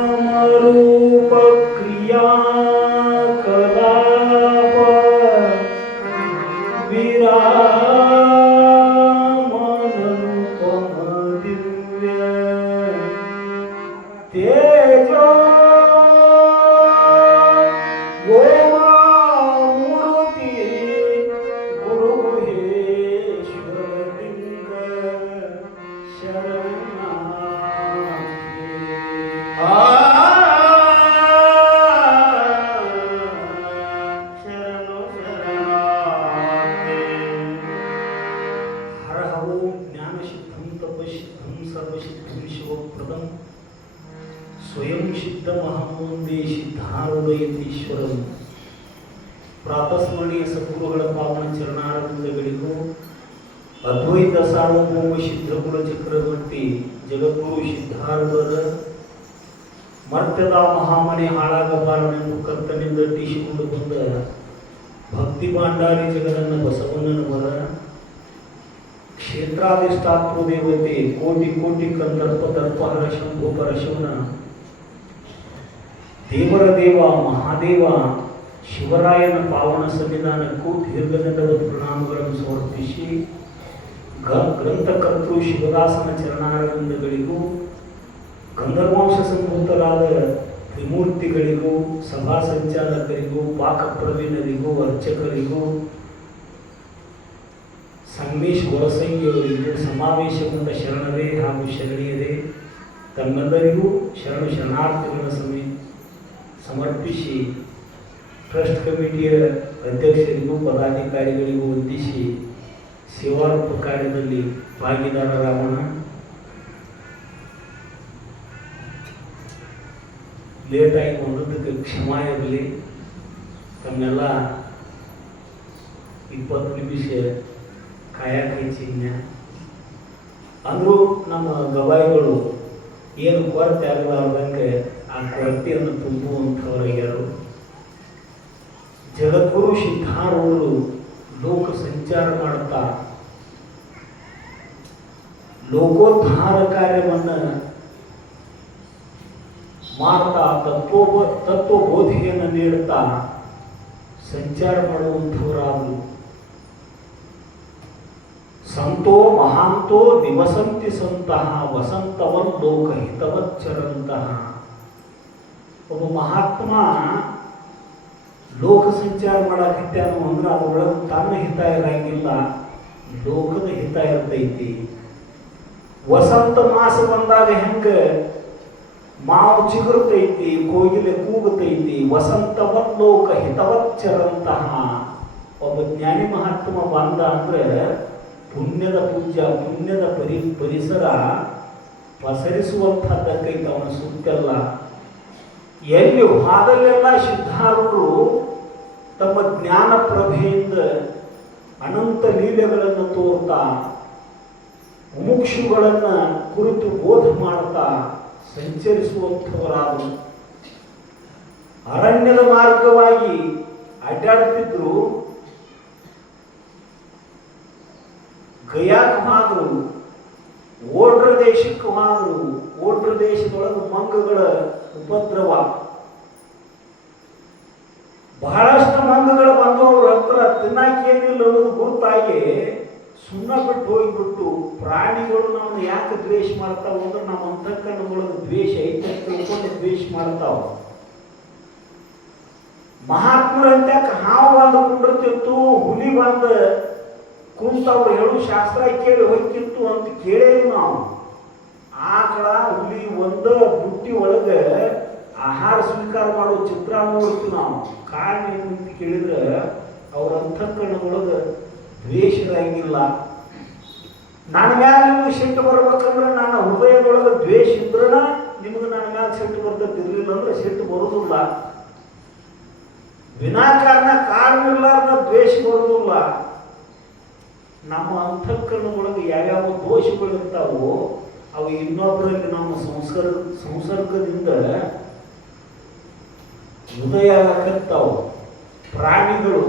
ನಾಮರೂಪ ಕ್ರಿಯಾ ಕಲಾಪ ವಿರಾಮನನುಪಮ ದಿವ್ಯ ತೇಜೋ ಗೋಮಾಮೂರ್ತಿ ಗುರು ಗುಹೇಶ್ವರಲಿಂಗ ಶರಣಾರ್ಥಿ. ಶರಣು ಶರಣಾರ್ಥಿ. ಹರ ಓಂ ಜ್ಞಾನಸಿದ್ಧಂ ತಪಸಿದ್ಧಂ ಸರ್ವಸಿದ್ಧಂ ಶಿವಪ್ರದಂ ಸ್ವಯಂ ಸಿದ್ಧಮಹಮೂಂದೇ ಸಿದ್ಧಾರೂಢಯತೀಶ್ವರಂ. ಪ್ರಾತಸ್ಮರಣೀಯ ಸದ್ಗುರುಗಳ ಪಾವನ ಚರಣಾರವಿಂದಗಳಿಗೂ ಅದ್ವೈತ ಸಾರ್ವಭೌಮ ಸಿದ್ಧಗುರು ಚಕ್ರವರ್ತಿ ಜಗದ್ಗುರು ಸಿದ್ಧಾರೂಢರ ಮರ್ತ್ಯದ ಮಹಾಮನೆ ಹಾಳಾಗಬಾರದೆಂದು ಕರ್ತನಿಂದ ಟಿಸಿಕೊಂಡು ಬಂದ ಭಕ್ತಿ ಭಾಂಡಾರಿ ಜಗದನ್ನ ಬಸವಣ್ಣನವರ ಕ್ಷೇತ್ರಾಧಿಷ್ಠಾತೃ ದೇವತೆ ಕೋಟಿ ಕೋಟಿ ಕಂದರ್ಪ ದರ್ಪಹರ ಶಂಭು ಪರಶಿವನ ದೇವರ ದೇವ ಮಹಾದೇವ ಶಿವರಾಯನ ಪಾವನ ಸನ್ನಿಧಾನಕ್ಕೂ ದೀರ್ಘದಂಡದ ಪ್ರಣಾಮಗಳನ್ನು ಸಮರ್ಪಿಸಿ ಗ್ರಂಥಕರ್ತೃ ಶಿವದಾಸನ ಚರಣಾರವಿಂದಗಳಿಗೂ ಗಂಧರ್ವಾಂಶ ಸಂಭೂತರಾದ ತ್ರಿಮೂರ್ತಿಗಳಿಗೂ ಸಭಾ ಸಂಚಾಲಕರಿಗೂ ಪಾಕಪ್ರವೀಣರಿಗೂ ಅರ್ಚಕರಿಗೂ ಸಂಗಮೇಶ್ ಹೊರಸಂಗಿಯವರಿಗೂ ಸಮಾವೇಶಗೊಂಡ ಶರಣರೇ ಹಾಗೂ ಶರಣೀಯರೇ ತಮ್ಮೆಲ್ಲರಿಗೂ ಶರಣಾರ್ಥಿಗಳನ್ನು ಸಮರ್ಪಿಸಿ ಟ್ರಸ್ಟ್ ಕಮಿಟಿಯ ಅಧ್ಯಕ್ಷರಿಗೂ ಪದಾಧಿಕಾರಿಗಳಿಗೂ ವಂದಿಸಿ ಸೇವಾರೂಪ ಕಾರ್ಯದಲ್ಲಿ ಭಾಗಿದಾರರಾಗೋಣ. ಲೇಟಾಗಿ ಒಂದಕ್ಕೆ ಕ್ಷಮ ಇರಲಿ. ತಮ್ಮೆಲ್ಲ 20 ನಿಮಿಷ ಕಾಯಕೈಚಿನ್ಯ ಅಂದರೂ ನಮ್ಮ ಗವಾಯಿಗಳು ಏನು ಕೊರತೆ ಆಗಲಾರ್ದಂಗೆ ಆ ಕೊರತೆಯನ್ನು ತುಂಬುವಂಥವರಾಗ್ಯಾರು. ಜಗದ್ಗುರು ಸಿದ್ಧಾರೂಢರು ಲೋಕ ಸಂಚಾರ ಮಾಡುತ್ತಾ ಲೋಕೋದ್ಧಾರ ಕಾರ್ಯವನ್ನು ಮಾಡ್ತಾ ತತ್ವಬೋಧಿಯನ್ನು ನೀಡುತ್ತಾ ಸಂಚಾರ ಮಾಡುವಂಥವರಾದರು. ಸಂತೋ ಮಹಾಂತೋ ನಿವಸಂತಿ ಸಂತಹ ವಸಂತವನ್ ಲೋಕಹಿತವಚ್ಚರಂತಹ. ಒಬ್ಬ ಮಹಾತ್ಮ ಲೋಕ ಸಂಚಾರ ಮಾಡಕ್ಕಿತ್ತಾನು ಅಂದ್ರೆ ಅದರೊಳಗೆ ತನ್ನ ಹಿತ ಇರಂಗಿಲ್ಲ, ಲೋಕದ ಹಿತ ಇರ್ತೈತಿ. ವಸಂತ ಮಾಸ ಬಂದಾಗ ಹೆಂಗೆ ಮಾವು ಚಿಗುರ್ತೈತಿ, ಕೋಗಿಲೆ ಕೂಗುತ್ತೈತಿ, ವಸಂತವನ್ ಲೋಕ ಹಿತವಚ್ಚರಂತಹ. ಒಬ್ಬ ಜ್ಞಾನಿ ಮಹಾತ್ಮ ಬಂದ ಅಂದ್ರೆ ಪುಣ್ಯದ ಪೂಜಾ, ಪುಣ್ಯದ ಪರಿಸರ ಪಸರಿಸುವಂಥದ್ದಕ್ಕೈತೆ ಅವನ ಸುತ್ತೆಲ್ಲ. ಎಲ್ಲಿ ಹಾದಲ್ಲೆಲ್ಲ ಸಿದ್ಧಾರೂಢರು ತಮ್ಮ ಜ್ಞಾನ ಪ್ರಭೆಯಿಂದ ಅನಂತ ಲೀಲೆಗಳನ್ನು ತೋರ್ತಾ ಮುಮುಕ್ಷುಗಳನ್ನು ಕುರಿತು ಬೋಧ ಮಾಡ್ತಾ ಸಂಚರಿಸುವಂಥವರಾದರು. ಅರಣ್ಯದ ಮಾರ್ಗವಾಗಿ ಅಡ್ಡಾಡ್ತಿದ್ರು. ಗಯಾಕ್ಕೆ ಹೋದ್ರು, ಓಡ್ರ ದೇಶಕ್ಕೆ ಹೋದ್ರು. ಓಡ್ರ ದೇಶದೊಳಗೆ ಮಂಗಗಳ ಉಪದ್ರವ, ಬಹಳಷ್ಟು ಮಂಗಗಳು ಬಂದು ಅವ್ರ ಹತ್ರ ತಿನ್ನಕ್ಕೇನಿಲ್ಲ ಅನ್ನೋದು ಗುರುತಾಗಿ ಸುಣ್ಣ ಬಿಟ್ಟು ಹೋಗಿಬಿಟ್ಟು ಪ್ರಾಣಿಗಳು ನಮ್ಮನ್ನು ಯಾಕೆ ದ್ವೇಷ ಮಾಡ್ತಾವ ಅಂದ್ರೆ ನಮ್ಮ ಅಂತಃಕರಣದೊಳಗೆ ದ್ವೇಷ ಐತೆ ತಿಳ್ಕೊಂಡು ದ್ವೇಷ ಮಾಡ್ತಾವ. ಮಹಾತ್ಮರಂತ್ಯಾಕ ಹಾವು ಬಂದು ಕುಂಡಿರ್ತಿತ್ತು, ಹುಲಿ ಬಂದು ಕುಂತವ್ರು ಹೇಳು ಶಾಸ್ತ್ರ ಕೇಳಿ ಹೋಗ್ತಿತ್ತು ಅಂತ ಕೇಳೇವಿ ನಾವು. ಆಕಳ ಹುಲಿ ಒಂದ ಬುಟ್ಟಿ ಒಳಗೆ ಆಹಾರ ಸ್ವೀಕಾರ ಮಾಡೋ ಚಿತ್ರ ನೋಡ್ತೀವಿ ನಾವು. ಕಾರಣ ಏನು ಅಂತ ಕೇಳಿದ್ರೆ ಅವ್ರ ಅಂತಃಕರಣದೊಳಗೆ ದ್ವೇಷ ಇರಂಗಿಲ್ಲ. ನನ್ನ ಮ್ಯಾಲ ನಿಮ್ಗೆ ಸಿಟ್ಟು ಬರ್ಬೇಕಂದ್ರೆ ನನ್ನ ಹೃದಯದೊಳಗೆ ದ್ವೇಷ ಇದ್ರನ ನಿಮ್ಗೆ ನನ್ನ ಮ್ಯಾಲ ಸಿಟ್ಟು ಬರ್ತದಿರ್ಲಿಲ್ಲ ಅಂದ್ರೆ ಸಿಟ್ಟು ಬರೋದಿಲ್ಲ. ವಿನಾಕಾರಣ ಕಾರಣ ಇಲ್ಲಾರ್ದ ದ್ವೇಷ ಬರೋದಿಲ್ಲ. ನಮ್ಮ ಅಂತಃಕರಣದೊಳಗೆ ಯಾವ್ಯಾವ ದೋಷಗಳಿರ್ತಾವೋ ಅವು ಇನ್ನೊಬ್ಬರಲ್ಲಿ ನಮ್ಮ ಸಂಸರ್ಗದಿಂದ ಹೃದಯ ಆಗತ್ತಾವ. ಪ್ರಾಣಿಗಳು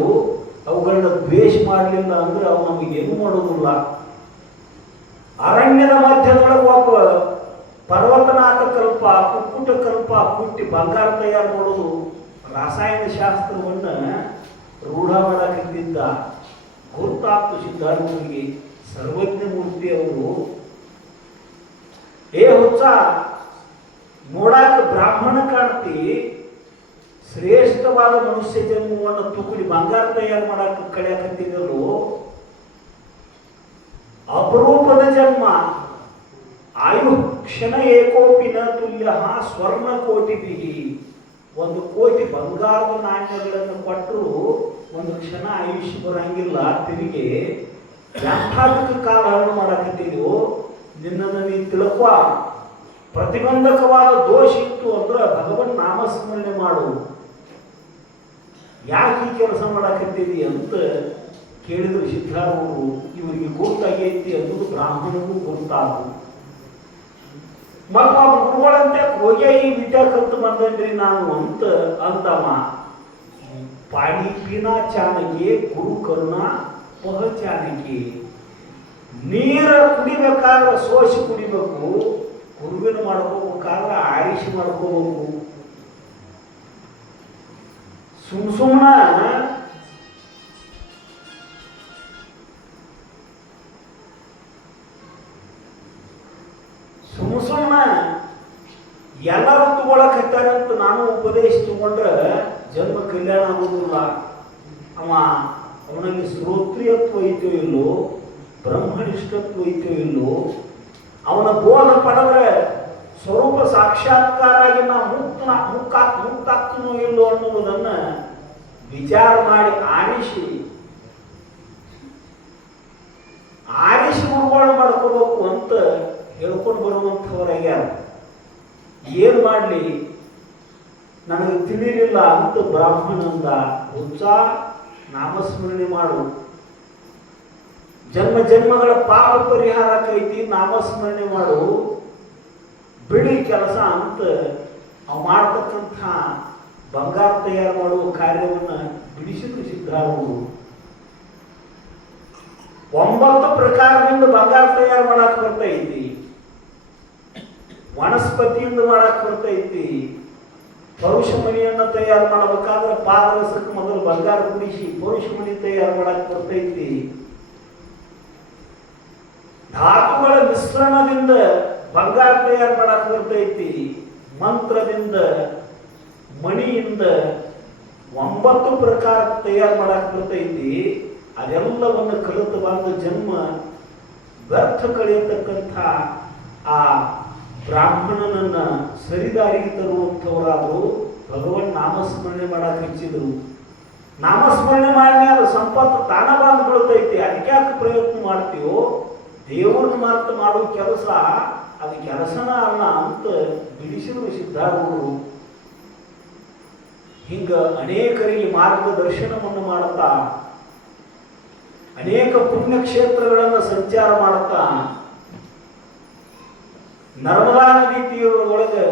ಅವುಗಳನ್ನ ದ್ವೇಷ ಮಾಡಲಿಲ್ಲ ಅಂದ್ರೆ ಅವು ನಮಗೇನು ಮಾಡೋದಿಲ್ಲ. ಅರಣ್ಯದ ಮಧ್ಯದೊಳಗೆ ಒಬ್ಬ ಪರ್ವತನಾಥ ಕಲ್ಪ ಕುಕ್ಕುಟ ಕಲ್ಪ ಕುಟ್ಟಿ ಬಂಗಾರ ತಯಾರು ಮಾಡೋದು ರಾಸಾಯನ ಶಾಸ್ತ್ರವನ್ನು ರೂಢ ಮಾಡಕ್ಕಿದ್ದ ಗುರುತಾಪ್ತ ಸಿದ್ಧಾರೂಢರಿಗೆ ಸರ್ವಜ್ಞ ಮೂರ್ತಿ ಅವರು ಏ ಹುಚ್ಚ ನೋಡಾಕ ಬ್ರಾಹ್ಮಣ ಕಾಣ್ತಿ ಶ್ರೇಷ್ಠವಾದ ಮನುಷ್ಯ ಜನ್ಮವನ್ನು ತುಕುಡಿ ಬಂಗಾರ ತಯಾರು ಮಾಡಕ್ಕೆ ಕಳೆಯಕತ್ತಿದ್ರು ಅಪರೂಪದ ಜನ್ಮ ಆಯು ಕ್ಷಣ ಏಕೋಪಿನ ತುಲ್ಯ ಸ್ವರ್ಣ ಕೋಟಿ ಬಿಹಿ 1 ಕೋಟಿ ಬಂಗಾರದ ನಾಣ್ಯಗಳನ್ನು ಕೊಟ್ಟರು ಒಂದು ಕ್ಷಣ ಆಯುಷ್ಯ ಬರಂಗಿಲ್ಲ ತಿರುಗಿ ಎಂಥದಕ್ಕೆ ಕಾಲ ಹರಣ ಮಾಡಕತ್ತಿದ್ವು ನಿನ್ನನ್ನು ನೀ ತಿಳ್ಕೊ ಪ್ರತಿಬಂಧಕವಾದ ದೋಷ ಇತ್ತು ಅಂದ್ರೆ ಭಗವನ್ ನಾಮಸ್ಮರಣೆ ಮಾಡು ಯಾಕೆ ಈ ಕೆಲಸ ಮಾಡಕತ್ತಿದಿ ಅಂತ ಕೇಳಿದ್ರು ಸಿದ್ಧಾರೂಢರು ಇವರಿಗೆ ಗೊತ್ತಾಗೈತಿ ಅನ್ನೋದು ಬ್ರಾಹ್ಮಣನಿಗೂ ಗೊತ್ತಾದ್ರು ಮತ್ತು ಅವ್ರ ಗುರುಗಳಂತೆ ಹೋಗಿ ಈ ವಿದ್ಯಾ ಕಲ್ತು ಬಂದ್ರಿ ನಾನು ಅಂತ ಅಂತವ ಪಾಡಿ ಪೀನಾ ಚಾನಕಿ ಗುರು ಕರುಣಾ ಪಹಚಾನಕಿ ನೀರ ಕುಡಿಬೇಕಾದ್ರೆ ಸೋಸಿ ಕುಡಿಬೇಕು ಗುರುವಿನ ಮಾಡ್ಕೋಬೇಕಾದ್ರೆ ಆರಿಸಿ ಮಾಡ್ಕೋಬೇಕು ಸುಮ್ಮನೆ ಎಲ್ಲರೂ ತಗೊಳಕತ್ತಾರಂತ ನಾನು ಉಪದೇಶ ತಗೊಂಡ್ರೆ ಜನ್ಮ ಕಲ್ಯಾಣ ಆಗೋದಿಲ್ಲ ಅವನಲ್ಲಿ ಶ್ರೋತ್ರಿಯತ್ವ ಐತೋ ಇಲ್ಲೋ ಬ್ರಹ್ಮನಿಷ್ಠತ್ವ ಐತೋ ಇಲ್ಲೋ ಅವನ ಬೋಧ ಪಡೆದ್ರೆ ಸ್ವರೂಪ ಸಾಕ್ಷಾತ್ಕಾರ ಆಗಿ ನಾ ಮುಕ್ತಾಗ್ತನೋ ಇಲ್ಲೋ ಅನ್ನುವುದನ್ನ ವಿಚಾರ ಮಾಡಿ ಆರಿಸಿ ಗುರುಗಳು ಮಾಡ್ಕೋಬೇಕು ಅಂತ ಹೇಳ್ಕೊಂಡು ಬರುವಂಥವರಾಗ್ಯಾರ ಏನು ಮಾಡಲಿ ನನಗೆ ತಿಳಿಲಿಲ್ಲ ಅಂತ ಬ್ರಾಹ್ಮಣಂದ ಹುಚ್ಚ ನಾಮಸ್ಮರಣೆ ಮಾಡು ಜನ್ಮ ಜನ್ಮಗಳ ಪಾಪ ಪರಿಹಾರಕ್ಕೈತಿ ನಾಮಸ್ಮರಣೆ ಮಾಡು ಬಿಡಿ ಕೆಲಸ ಅಂತ ಅವು ಮಾಡ್ತಕ್ಕಂಥ ಬಂಗಾರ ತಯಾರು ಮಾಡುವ ಕಾರ್ಯವನ್ನು ಬಿಡಿಸಿದ್ರು ಸಿದ್ಧಾರೂಢರು 9 ಪ್ರಕಾರದಿಂದ ಬಂಗಾರ ತಯಾರು ಮಾಡಕ್ ಬರ್ತೈತಿ ವನಸ್ಪತಿಯಿಂದ ಮಾಡಕ್ ಬರ್ತೈತಿ ಪೌರುಷ ಮಣಿಯನ್ನು ತಯಾರು ಮಾಡಬೇಕಾದ್ರೆ ಪಾದರಸಕ್ಕೆ ಮೊದಲು ಬಂಗಾರ ಕುಡಿಸಿ ಪೌರುಷ ಮಣಿ ತಯಾರು ಮಾಡಕ್ ಬರ್ತೈತಿ ಧಾತುಗಳ ಮಿಶ್ರಣದಿಂದ ಬಂಗಾರ ತಯಾರು ಮಾಡಕ್ ಬರ್ತೈತಿ ಮಂತ್ರದಿಂದ ಮಣಿಯಿಂದ 9 ಪ್ರಕಾರ ತಯಾರು ಮಾಡಕ್ ಬರ್ತೈತಿ ಅದೆಲ್ಲವನ್ನು ಕಲಿತು ಬಂದ ಜನ್ಮ ವ್ಯರ್ಥ ಕಳೆಯತಕ್ಕಂಥ ಆ ಬ್ರಾಹ್ಮಣನನ್ನ ಸರಿದಾರಿಗೆ ತರುವಂಥವರಾದರು ಭಗವನ್ ನಾಮಸ್ಮರಣೆ ಮಾಡಕ್ಕೆ ಹಚ್ಚಿದ್ರು ನಾಮಸ್ಮರಣೆ ಮಾಡಿ ಅದು ಸಂಪತ್ತು ತಾನ ಬಂದು ಬೀಳ್ತೈತಿ ಅದಕ್ಕೆ ಯಾಕೆ ಪ್ರಯತ್ನ ಮಾಡ್ತೀವೋ ದೇವ್ರನ್ನ ಮಾತ್ರ ಮಾಡೋ ಕೆಲಸ ಅದು ಕೆಲಸನ ಅಲ್ಲ ಅಂತ ಬಿಡಿಸಿದ್ರು ಸಿದ್ಧಾರೂಢರು ಹಿಂಗ ಅನೇಕರಿಗೆ ಮಾರ್ಗದರ್ಶನವನ್ನು ಮಾಡುತ್ತಾ ಅನೇಕ ಪುಣ್ಯಕ್ಷೇತ್ರಗಳನ್ನು ಸಂಚಾರ ಮಾಡುತ್ತಾ ನರ್ಮದಾ ನದಿ ತೀರದೊಳಗೆ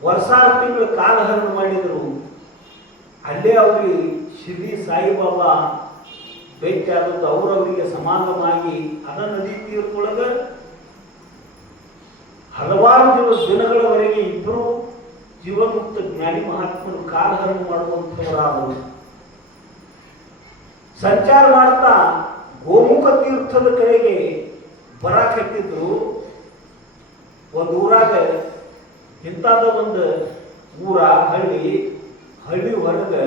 ವರ್ಷಾರು ತಿಂಗಳು ಕಾಲಹರಣ ಮಾಡಿದರು ಅಲ್ಲೇ ಅವ್ರಿಗೆ ಶಿರ್ಡಿ ಸಾಯಿಬಾಬಾ ಭೇಟಿ ಆದದ್ದು ಅವರವರಿಗೆ ಸಮಾಗಮಾಗಿ ಅದ ನದಿ ತೀರದೊಳಗೆ ಹಲವಾರು ದಿನಗಳವರೆಗೆ ಇಬ್ಬರು ಜೀವನ್ಮುಕ್ತ ಜ್ಞಾನಿ ಮಹಾತ್ಮರು ಕಾಲಹರಣ ಮಾಡುವಂಥವರಾದರು ಸಂಚಾರ ಮಾಡ್ತಾ ಗೋಮುಖ ತೀರ್ಥದ ಕಡೆಗೆ ಬರಾಕತ್ತಿದ್ರು ಒಂದು ಊರಾಗ ಇಂಥದ ಒಂದು ಊರ ಹಳ್ಳಿ ಹೊರಗೆ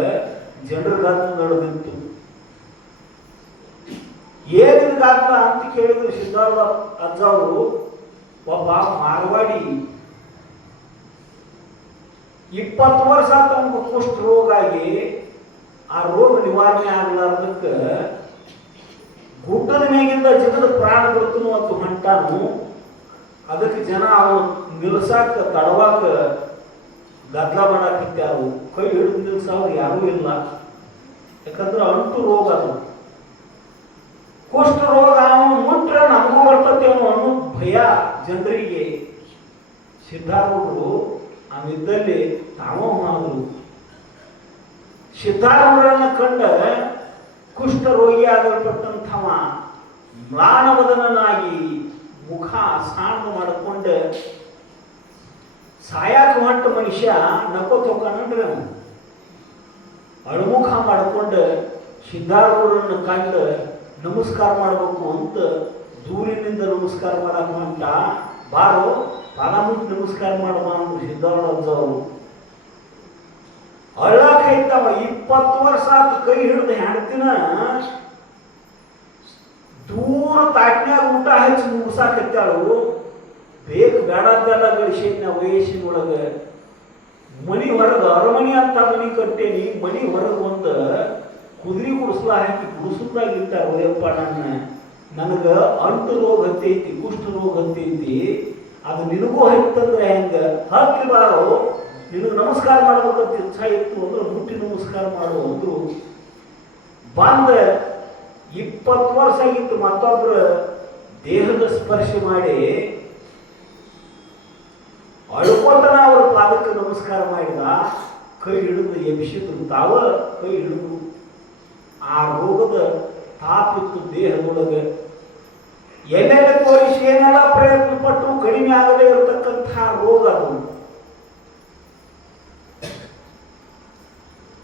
ಜನರ ಗಾತ್ರ ನಡೆದಿತ್ತು ಏನಿದ ಗಾತ್ರ ಅಂತ ಕೇಳಿದ್ರು ಸಿದ್ಧಾರ್ಥ ಅಜ್ಜ ಅವರು ಒಬ್ಬ ಮಾರವಾಡಿ 20 ವರ್ಷ ತಮ್ಮ ಕುಷ್ಠ ರೋಗ ಆಗಿ ಆ ರೋಗ ನಿವಾರಣೆ ಆಗಲಾರ್ದಕ್ಕೆ ಗುಡ್ಡದ ಮೇಗಿಂದ ಜನದ ಪ್ರಾಣ ಬಿಡ್ತನು ಮತ್ತು ಹೊಂಟಾನು ಅದಕ್ಕೆ ಜನ ಅವು ನಿಲ್ಸಾಕ ತಡವಾಕ ಗದ್ದಲ ಮಾಡಾಕಿತ್ಯಾರು ಕೈ ಹಿಡಿದು ನಿಲ್ಸವ್ರು ಯಾರೂ ಇಲ್ಲ ಯಾಕಂದ್ರೆ ಅಂಟು ರೋಗ ಅದು ಕುಷ್ಠ ರೋಗ ಅವನು ಮುಟ್ರೆ ನಮಗೂ ಬರ್ತತೇನೋ ಅನ್ನೋ ಭಯ ಜನರಿಗೆ ಸಿದ್ಧಾರೂಢರು ಅವಿದ್ದಲ್ಲಿ ತಾವೋ ಮಾಡಿದ್ರು ಸಿದ್ಧಾರೂಢರನ್ನ ಕಂಡ ಕುಷ್ಠ ರೋಗಿ ಆಗಲ್ಪಟ್ಟಂಥವ ಮ್ಲಾನವದನಾಗಿ ಮುಖ ಸಾಣು ಮಾಡಿಕೊಂಡು ಸಾಯಾಕ ಹೊಂಟ ಮನುಷ್ಯ ನಕ್ಕೋತ ಹೋಗ್ತಾನಂದ್ರೆ ಅಳುಮುಖ ಮಾಡಿಕೊಂಡು ಸಿದ್ಧಾರೂಢರನ್ನು ಕಂಡು ನಮಸ್ಕಾರ ಮಾಡಬೇಕು ಅಂತ ದೂರಿನಿಂದ ನಮಸ್ಕಾರ ಮಾಡಕ್ಕೆ ಹೊಂಟ. ಬಾರೋ ಪಾಲಮುಂಟು ನಮಸ್ಕಾರ ಮಾಡುವ ಅಂದ್ರು ಸಿದ್ಧಾರೂಢರು. ಅಳ್ಳಾಕೈತವ 20 ವರ್ಷ ಆತು ಕೈ ಹಿಡಿದು ಹೆಣ್ತಿನ ದೂರ ತಾಟ್ನ್ಯಾಗ ಊಟ ಹಚ್ಚಿ ಮುಗಿಸಾಕತ್ತಾಳು. ಬೇಕು ಬೇಡದ್ದೆಲ್ಲ ಗಳಿಸೇನ ವಯಸ್ಸಿನೊಳಗೆ ಮನಿ ಹೊರಗೆ ಅರಮನೆ ಅಂತ ಮನಿ ಕಟ್ಟೇನಿ. ಮನಿ ಹೊರಗೆ ಒಂದು ಕುದುರೆ ಗುಡಿಸ್ಲ ಹಾಕಿ ಗುಡಿಸ್ಲಾಗ ಇಟ್ಟಾರ. ಒಯ್ಯಪ್ಪ ನನಗೆ ಅಂಟು ರೋಗ ಹತ್ತೈತಿ, ಕುಷ್ಠ ರೋಗ ಹತ್ತೈತಿ, ಅದು ನಿನಗೂ ಹತ್ತಂದ್ರೆ ಹೆಂಗ ಹತ್ತಿ ಬಾರೋ, ನಿನಗೆ ನಮಸ್ಕಾರ ಮಾಡ್ಬೇಕಂತ ಇಚ್ಛಾ ಇತ್ತು ಅಂದ್ರೆ ಮುಟ್ಟಿ ನಮಸ್ಕಾರ ಮಾಡು ಅಂದ್ರು. ಬಂದ 20 ವರ್ಷ ಆಗಿತ್ತು. ಮತ್ತೊಬ್ರು ದೇಹದ ಸ್ಪರ್ಶ ಮಾಡಿ ಅಳ್ಕೋತನ ಅವರ ಪಾದಕ್ಕೆ ನಮಸ್ಕಾರ ಮಾಡಿದ. ಕೈ ಹಿಡಿದು ಎಬ್ಸಿದ್ರು. ತಾವ ಕೈ ಹಿಡಿದು ಆ ರೋಗದ ತಾಪಿತ್ತು ದೇಹದೊಳಗೆ. ಎಲ್ಲೆಲ್ಲ ತೋರಿಸಿ ಏನೆಲ್ಲ ಪ್ರಯತ್ನ ಪಟ್ಟು ಕಡಿಮೆ ಆಗದೇ ಇರತಕ್ಕಂಥ ರೋಗ ಅದು.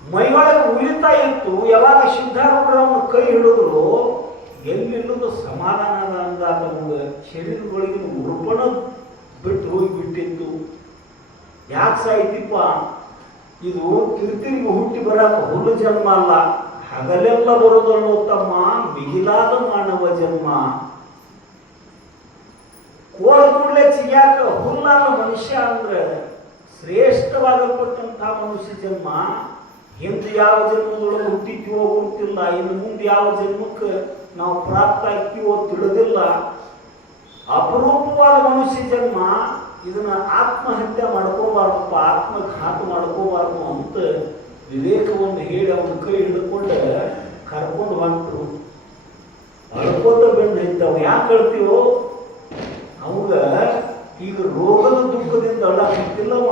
ಮೈಯೊಳಗೆ ಉಳಿತಾ ಇತ್ತು. ಯಾವಾಗ ಸಿದ್ಧಾರೂಢರನ್ನು ಕೈ ಹಿಡಿದ್ರು ಎಲ್ಲಿಲ್ಲದ ಸಮಾಧಾನ ಅಂದಾಗ ನಮಗೆ ಶರೀರದೊಳಗಿನ ಉರುಪಣ ಬಿಟ್ಟು ಹೋಗಿಬಿಟ್ಟಿತ್ತು. ಯಾಕೆ ಸಾಯ್ತಿಪ್ಪ, ಇದು ಕಿರಿಕಿರಿಗೆ ಹುಟ್ಟಿ ಬರಾಕ ಹುಲ್ಲು ಜನ್ಮ ಅಲ್ಲ, ಹಗಲೆಲ್ಲ ಬರೋದಲ್ಲೋ ತಮ್ಮ, ಮಿಗಿಲಾದ ಮಾನವ ಜನ್ಮ. ಕೋಳ ಕೂಡಲೇ ಚಿಗ್ಯಾಕ ಹುಲ್ಲಾದ ಮನುಷ್ಯ ಅಂದ್ರೆ ಶ್ರೇಷ್ಠವಾಗಲ್ಪಟ್ಟಂಥ ಮನುಷ್ಯ ಜನ್ಮ. ಹಿಂದೆ ಯಾವ ಜನ್ಮದೊಳಗೆ ಹುಟ್ಟಿದ್ದೀವೋ ಗೊತ್ತಿಲ್ಲ, ಇನ್ನು ಮುಂದೆ ಯಾವ ಜನ್ಮಕ್ಕೆ ನಾವು ಪ್ರಾಪ್ತ ಆಗ್ತೀವೋ ತಿಳಿದಿಲ್ಲ. ಅಪರೂಪವಾದ ಮನುಷ್ಯ ಜನ್ಮ. ಇದನ್ನ ಆತ್ಮಹತ್ಯೆ ಮಾಡ್ಕೋಬಾರ್ದಪ್ಪ, ಆತ್ಮಘಾತ ಮಾಡ್ಕೋಬಾರ್ದು ಅಂತ ವಿವೇಕವನ್ನು ಹೇಳಿ ಅವನ ಕೈ ಹಿಡ್ಕೊಂಡು ಕರ್ಕೊಂಡು ಹೊಂಟರು. ಅಳ್ಕೋತ ಬೆನ್ನು ಇದ್ದಾವ. ಯಾಕೆ ಹೇಳ್ತೀವೋ, ಅವಾಗ ಈಗ ರೋಗದ ದುಃಖದಿಂದ ಅಳ್ಳಾಕಿಲ್ಲವ.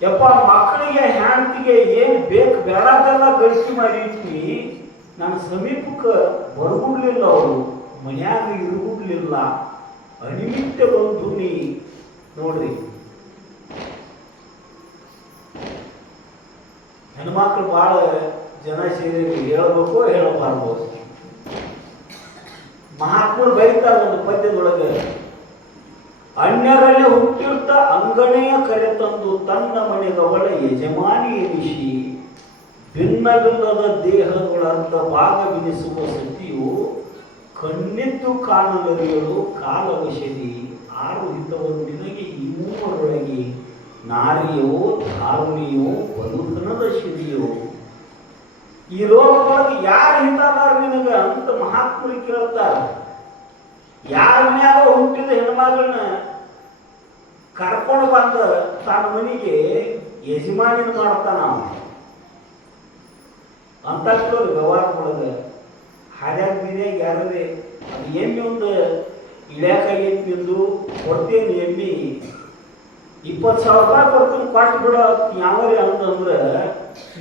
ಯಪ್ಪ, ಮಕ್ಕಳಿಗೆ ಹೆಂಡತಿಗೆ ಏನು ಬೇಕು ಬೇಡದೆಲ್ಲ ಗಳಿಕೆ ಮಾಡಿರ್ತೀವಿ, ನನ್ನ ಸಮೀಪಕ್ಕೆ ಬರ್ಬಿಡ್ಲಿಲ್ಲ, ಅವರು ಮನ್ಯಾಗ ಇರ್ಬಿಡ್ಲಿಲ್ಲ, ಅನಿಮಿತ್ಯ ಬಂದು ನೀ ನೋಡ್ರಿ. ಹೆಣ್ಮಕ್ಳು ಭಾಳ ಜನ ಸೇರಿ ಹೇಳ್ಬೇಕು ಹೇಳಬಾರ್ದು. ಮಹಾತ್ಮರು ಬರೀತಾರ ಒಂದು ಪದ್ಯದೊಳಗೆ, ಅನ್ಯರಲ್ಲಿ ಹುಟ್ಟಿರ್ತ ಅಂಗಣೆಯ ಕರೆ ತಂದು ತನ್ನ ಮನೆಗವಳ ಯಜಮಾನಿ ಎನಿಸಿ ಭಿನ್ನ ಭಿನ್ನದ ದೇಹಗಳರ್ಧ ಭಾಗ ಬಿಡಿಸುವ ಸತಿಯು ಕಣ್ಣಿದ್ದು ಕಾಣಲರಿಯಲು ಕಾಲವಶದಿ ಆರು ಹಿತವನ್ನು ನಿನಗೆ ಈ ಮೂವರೊಳಗೆ ನಾರಿಯೋ ಧಾರುಣಿಯೋ ಬದುಕನದ ಶಿರಿಯೋ. ಈ ರೋಗದೊಳಗೆ ಯಾರು ಹಿತಾದಾರ ನಿನಗ ಅಂತ ಮಹಾತ್ಮರಿಗೆ ಕೇಳ್ತಾರ. ಯಾರ ಮನ್ಯಾಗ ಹುಟ್ಟಿದ ಹೆಣ್ಮಗಳನ್ನ ಕರ್ಕೊಂಡು ಬಂದ ತನ್ನ ಮನೆಗೆ ಯಜಮಾನಿನ ಮಾಡ್ತಾನ ಅಂತ ವ್ಯವಹಾರದೊಳಗೆ. ಹಾಡ್ಯಾಗ ಬೀದ್ಯಾಗ ಯಾರದೇ ಅದು ಎಮ್ಮೆ ಒಂದು ಇಳ್ಯಾಕಾಗೈತಿ ನಿಂದು ಕೊಡ್ತೇನೆ, ಎಮ್ಮಿ 20,000 ರೂಪಾಯಿ ಕೊಡ್ತೀನಿ, ಕೊಟ್ಟು ಬಿಡೋ ಯಾವರೇ ಅಂತಂದ್ರೆ